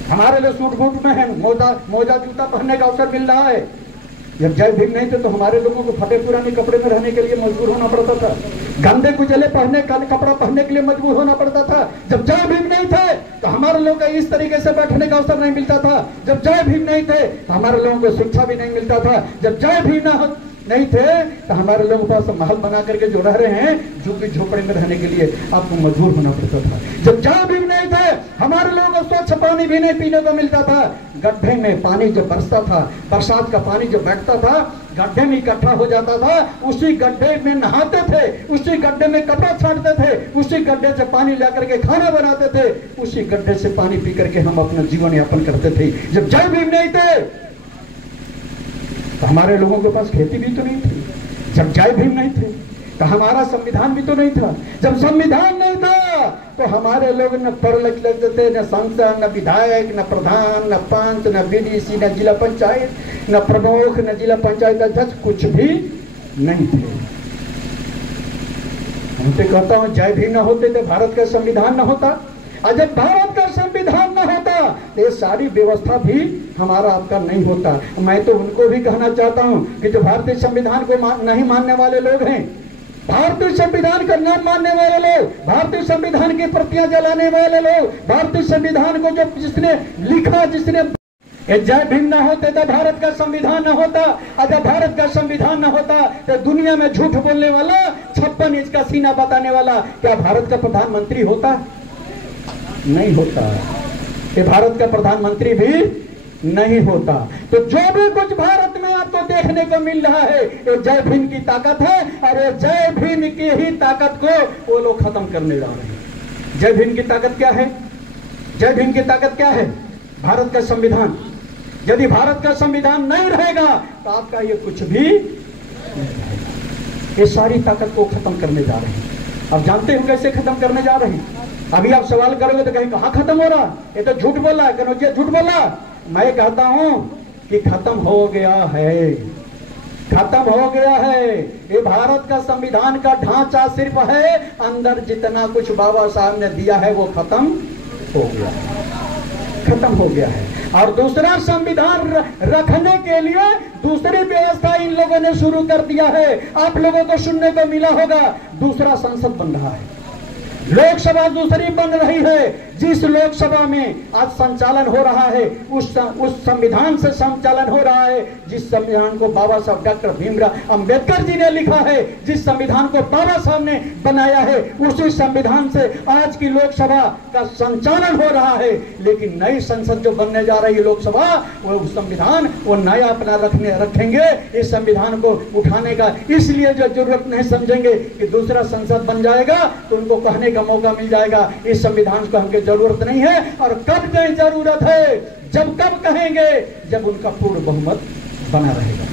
हमारे लिए सूट बूट में है, मोजा जूता पहनने का अवसर मिल रहा है। जब जय भीम नहीं थे तो हमारे लोगों को फटे पुराने कपड़े में रहने के लिए मजबूर होना पड़ता था, गंदे कुचले पहनने का कपड़ा पहनने के लिए मजबूर होना पड़ता था। जब जय भीम नहीं थे तो हमारे लोगों को इस तरीके से बैठने का अवसर नहीं मिलता था। जब जय भीम नहीं थे तो हमारे लोगों को शिक्षा भी नहीं मिलता था। जब जय भीम नहीं थे तो हमारे लोगों के पास महल बना करके जो रह रहे हैं झुग्गी झोपड़े में रहने के लिए आपको मजबूर होना पड़ता था। जब जय भीम नहीं थे हमारे लोगों को स्वच्छ पानी भी नहीं पीने को मिलता था। गड्ढे में पानी जो बरसता था, बरसात का पानी जो बैठता था गड्ढे में इकट्ठा हो जाता था, उसी गड्ढे में नहाते थे, उसी गड्ढे में कपड़ा छांटते थे, उसी गड्ढे से पानी लेकर के खाना बनाते थे, उसी गड्ढे से पानी पी करके हम अपना जीवन यापन करते थे। जब जय भीम नहीं थे तो हमारे लोगों के पास खेती भी तो नहीं थी। जब जय भीम नहीं थे तो हमारा संविधान भी तो नहीं था। जब संविधान नहीं था तो हमारे लोग न पढ़ लिख लेते थे, न सांसद, न विधायक, न प्रधान, न पंच, न बीडीसी, न जिला पंचायत, न प्रमुख, न जिला पंचायत अध्यक्ष, कुछ भी नहीं थे। हम तो कहता हूं जय भीम न होते तो भारत का संविधान न होता, और जब भारत का संविधान न होता तो ये सारी व्यवस्था भी हमारा आपका नहीं होता। मैं तो उनको भी कहना चाहता हूं कि जो भारतीय संविधान को नहीं मानने वाले लोग हैं, भारतीय संविधान का न मानने वाले लोग, भारतीय संविधान की प्रतियां जलाने वाले लोग, भारतीय संविधान को जो जिसने लिखा, जिसने जय भीम न होते तो भारत का संविधान न होता, और जब भारत का संविधान न होता तो दुनिया में झूठ बोलने वाला, 56 इंच का सीना बताने वाला क्या भारत का प्रधानमंत्री होता? नहीं होता। ये भारत का प्रधानमंत्री भी नहीं होता। तो जो भी कुछ भारत में आपको देखने को मिल रहा है ये जय भीम की ताकत है, और ये जय भीम की ही ताकत को वो लोग खत्म करने जा रहे हैं। जय भीम की ताकत क्या है? जय भीम की ताकत क्या है? भारत का संविधान। यदि भारत का संविधान नहीं रहेगा तो आपका ये कुछ भी नहीं रहेगा। ये सारी ताकत को खत्म करने जा रहे हैं। अब जानते हो कैसे खत्म करने जा रहे हैं? अभी आप सवाल करोगे तो कहीं कहां खत्म हो रहा, ये तो झूठ बोला, कनौजिया झूठ बोला। मैं कहता हूं कि खत्म हो गया है, खत्म हो गया है। ये भारत का संविधान का ढांचा सिर्फ है, अंदर जितना कुछ बाबा साहब ने दिया है वो खत्म हो गया, खत्म हो गया है। और दूसरा संविधान रखने के लिए दूसरी व्यवस्था इन लोगों ने शुरू कर दिया है। आप लोगों को सुनने को मिला होगा, दूसरा संसद बन रहा है, लोकसभा दूसरी बन रही है। जिस लोकसभा में आज संचालन हो रहा है उस संविधान से संचालन हो रहा है, जिस संविधान को बाबा साहब डॉक्टर भीमराव अंबेडकर जी ने लिखा है, जिस संविधान को बाबा साहब ने बनाया है, उसी संविधान से आज की लोकसभा का संचालन हो रहा है। लेकिन नई संसद जो बनने जा रही है लोकसभा, वो संविधान वो नया अपना रखेंगे, इस संविधान को उठाने का इसलिए जो जरूरत नहीं समझेंगे कि दूसरा संसद बन जाएगा तो उनको कहने का मौका मिल जाएगा इस संविधान को हमको जरूरत नहीं है। और कब नहीं जरूरत है? जब कब कहेंगे? जब उनका पूर्ण बहुमत बना रहेगा।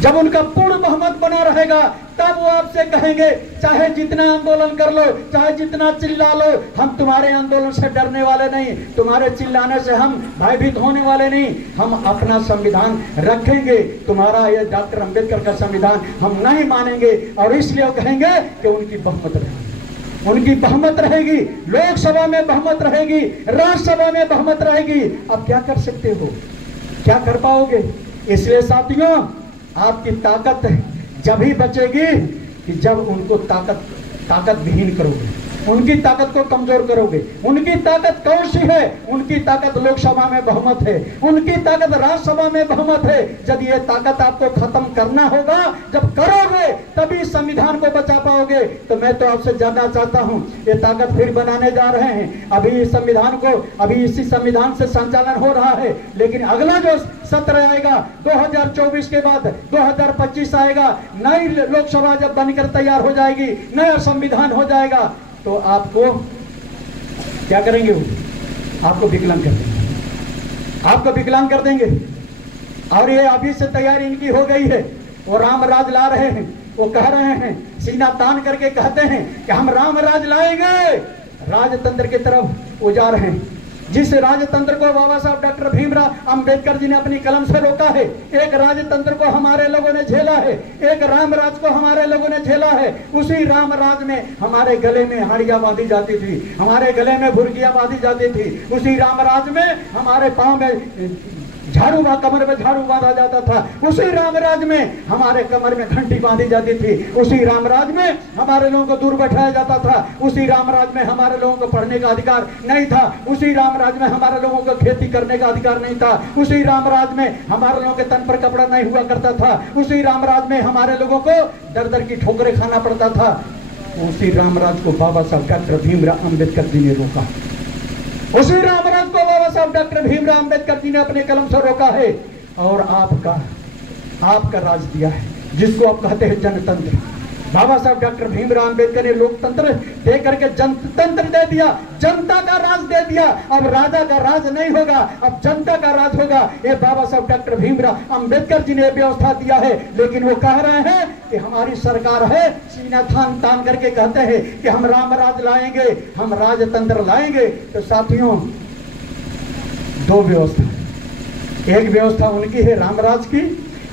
जब उनका पूर्ण बहुमत बना रहेगा तब वो आपसे कहेंगे चाहे जितना आंदोलन कर लो, चाहे जितना चिल्ला लो, हम तुम्हारे आंदोलन से डरने वाले नहीं, तुम्हारे चिल्लाने से हम भयभीत होने वाले नहीं, हम अपना संविधान रखेंगे, तुम्हारा ये डॉक्टर अंबेडकर का संविधान हम नहीं मानेंगे। और इसलिए कहेंगे कि उनकी बहुमत रहेगी, उनकी बहुमत रहेगी, लोकसभा में बहुमत रहेगी, राज्यसभा में बहुमत रहेगी। अब क्या कर सकते हो? क्या कर पाओगे? इसलिए साथियों आपकी ताकत जब ही बचेगी कि जब उनको ताकत विहीन करोगे, उनकी ताकत को कमजोर करोगे। उनकी ताकत कौन सी है? उनकी ताकत लोकसभा में बहुमत है, उनकी ताकत राज्यसभा में बहुमत है। जब ये ताकत आपको खत्म करना होगा, जब करोगे तभी संविधान को बचा पाओगे। तो मैं तो आपसे जानना चाहता हूं, ये ताकत फिर बनाने जा रहे हैं। अभी इस संविधान को, अभी इसी संविधान से संचालन हो रहा है, लेकिन अगला जो सत्र आएगा 2024 के बाद 2025 आएगा, नई लोकसभा जब बनकर तैयार हो जाएगी, नया संविधान हो जाएगा, तो आपको क्या करेंगे? वो आपको विकलांग कर देंगे, आपको विकलांग कर देंगे। और ये अभी से तैयारी इनकी हो गई है। वो राम राज ला रहे हैं, वो कह रहे हैं, सीना तान करके कहते हैं कि हम राम राज लाएंगे, राजतंत्र की तरफ वो जा रहे हैं। जिस राजतंत्र को बाबा साहब डॉक्टर भीमराव अंबेडकर जी ने अपनी कलम से रोका है, एक राजतंत्र को हमारे लोगों ने झेला है, एक रामराज को हमारे लोगों ने झेला है। उसी रामराज में हमारे गले में हाड़ियां बांधी जाती थी, हमारे गले में भुर्कियां बांधी जाती थी। उसी रामराज में हमारे पांव में झाड़ू, कमर में झाड़ू बांधा जाता था। उसी रामराज में हमारे कमर में घंटी बांधी जाती थी। उसी रामराज में हमारे लोगों को दूर बैठाया जाता था। उसी रामराज में हमारे लोगों को पढ़ने का अधिकार नहीं था। उसी रामराज में हमारे लोगों को खेती करने का अधिकार नहीं था। उसी रामराज में हमारे लोगों के तन पर कपड़ा नहीं हुआ करता था। उसी रामराज में हमारे लोगों को दर दर की ठोकरें खाना पड़ता था। उसी रामराज को बाबा साहब डॉक्टर भीमराव अंबेडकर जी ने रोका। उसी रामराज को बाबा साहब डॉक्टर भीमराव अंबेडकर जी ने अपने कलम से रोका है और आपका राज दिया है, जिसको आप कहते हैं जनतंत्र। बाबा साहब डॉक्टर भीमराव अंबेडकर ने लोकतंत्र दे करके जनतंत्र दे दिया, जनता का राज दे दिया। अब राजा का राज नहीं होगा, अब जनता का राज होगा। ये बाबा साहब डॉक्टर भीमराव अंबेडकर जी ने व्यवस्था दिया है। लेकिन वो कह रहे हैं कि हमारी सरकार है, सीना थान तान करके कहते हैं कि हम रामराज लाएंगे, हम राजतंत्र लाएंगे। तो साथियों, दो व्यवस्था, एक व्यवस्था उनकी है रामराज की,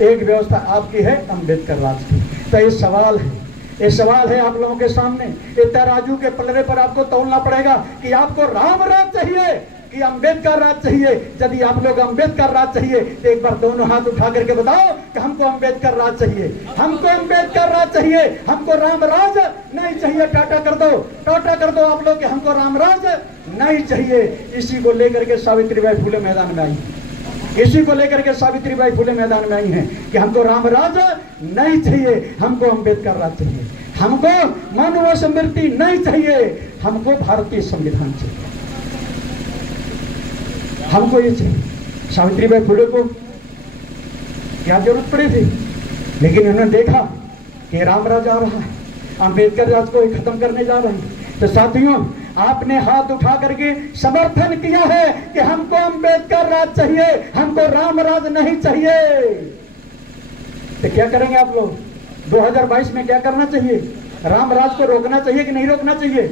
एक व्यवस्था आपकी है अंबेडकर राज की। तो ये सवाल है आप लोगों के सामने। ये तराजू के पलड़े पर आपको तौलना पड़ेगा कि आपको राम राज चाहिए कि अंबेडकर राज चाहिए। यदि आप लोग अंबेडकर राज चाहिए तो एक बार दोनों हाथ उठा करके बताओ कि हमको अंबेडकर राज चाहिए, हमको अंबेडकर राज चाहिए, हमको राम राज नहीं चाहिए। टाटा कर दो आप लोग कि हमको राम राज नहीं चाहिए। इसी को लेकर के सावित्रीबाई फुले मैदान में आई, इसी को लेकर के सावित्रीबाई फुले मैदान में आई हैं कि हमको रामराज नहीं चाहिए, हमको अंबेडकर राज चाहिए, हमको मानव स्मृति नहीं चाहिए, हमको भारतीय संविधान चाहिए, हमको ये चाहिए। सावित्रीबाई फुले को क्या जरूरत पड़ी थी, लेकिन उन्होंने देखा कि रामराज आ रहा है, अंबेडकर राज को खत्म करने जा रहे हैं। तो साथियों, आपने हाथ उठा करके समर्थन किया है कि हमको अंबेडकर राज चाहिए, हमको राम राज नहीं चाहिए। तो क्या करेंगे आप लोग 2022 में? क्या करना चाहिए? राम राज को रोकना चाहिए कि नहीं रोकना चाहिए?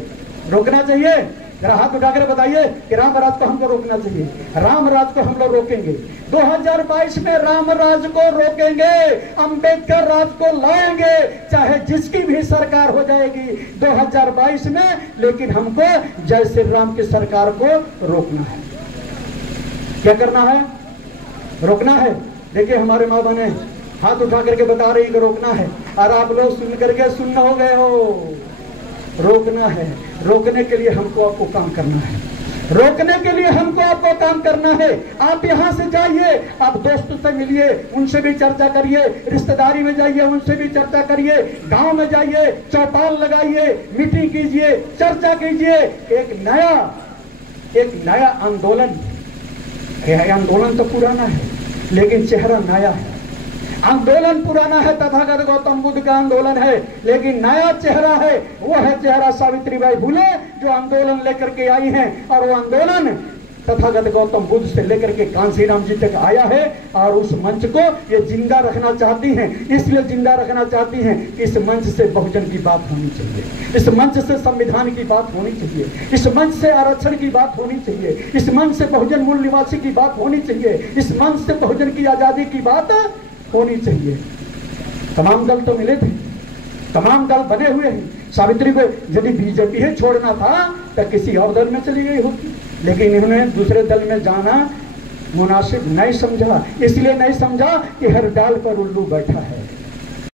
रोकना चाहिए। जरा हाथ उठाकर बताइए कि राम राज को हमको रोकना चाहिए। राम राज को हम लोग रोकेंगे। 2022 में राम राज को रोकेंगे, अंबेडकर राज को लाएंगे, चाहे जिसकी भी सरकार हो जाएगी 2022 में। लेकिन हमको जय श्री राम की सरकार को रोकना है। क्या करना है? रोकना है। देखिए, हमारे माँ बहने हाथ उठा करके बता रही कि रोकना है, और आप लोग सुन करके सुन्न हो गए हो। रोकना है। रोकने के लिए हमको आपको काम करना है, रोकने के लिए हमको आपको काम करना है। आप यहाँ से जाइए, आप दोस्तों से मिलिए, उनसे भी चर्चा करिए, रिश्तेदारी में जाइए, उनसे भी चर्चा करिए, गांव में जाइए, चौपाल लगाइए, मीटिंग कीजिए, चर्चा कीजिए। एक नया आंदोलन, आंदोलन तो पुराना है लेकिन चेहरा नया है। आंदोलन पुराना है, तथागत गौतम बुद्ध का आंदोलन है, लेकिन नया चेहरा है। वो है चेहरा सावित्रीबाई फुले, जो आंदोलन लेकर के आई हैं। और वो आंदोलन तथागत गौतम बुद्ध से लेकर के कांसीराम जी तक आया है। और उस मंच को ये जिंदा रखना चाहती हैं। इसलिए जिंदा रखना चाहती हैं कि इस मंच से बहुजन की बात होनी चाहिए, इस मंच से संविधान की बात होनी चाहिए, इस मंच से आरक्षण की बात होनी चाहिए, इस मंच से बहुजन मूल निवासी की बात होनी चाहिए, इस मंच से बहुजन की आजादी की बात होनी चाहिए। तमाम दल तो मिले थे, तमाम दल बने हुए हैं। सावित्री को यदि बीजेपी है छोड़ना था तो किसी और दल में चली गई होती, लेकिन इन्होंने दूसरे दल में जाना मुनासिब नहीं समझा। इसलिए नहीं समझा कि हर डाल पर उल्लू बैठा है।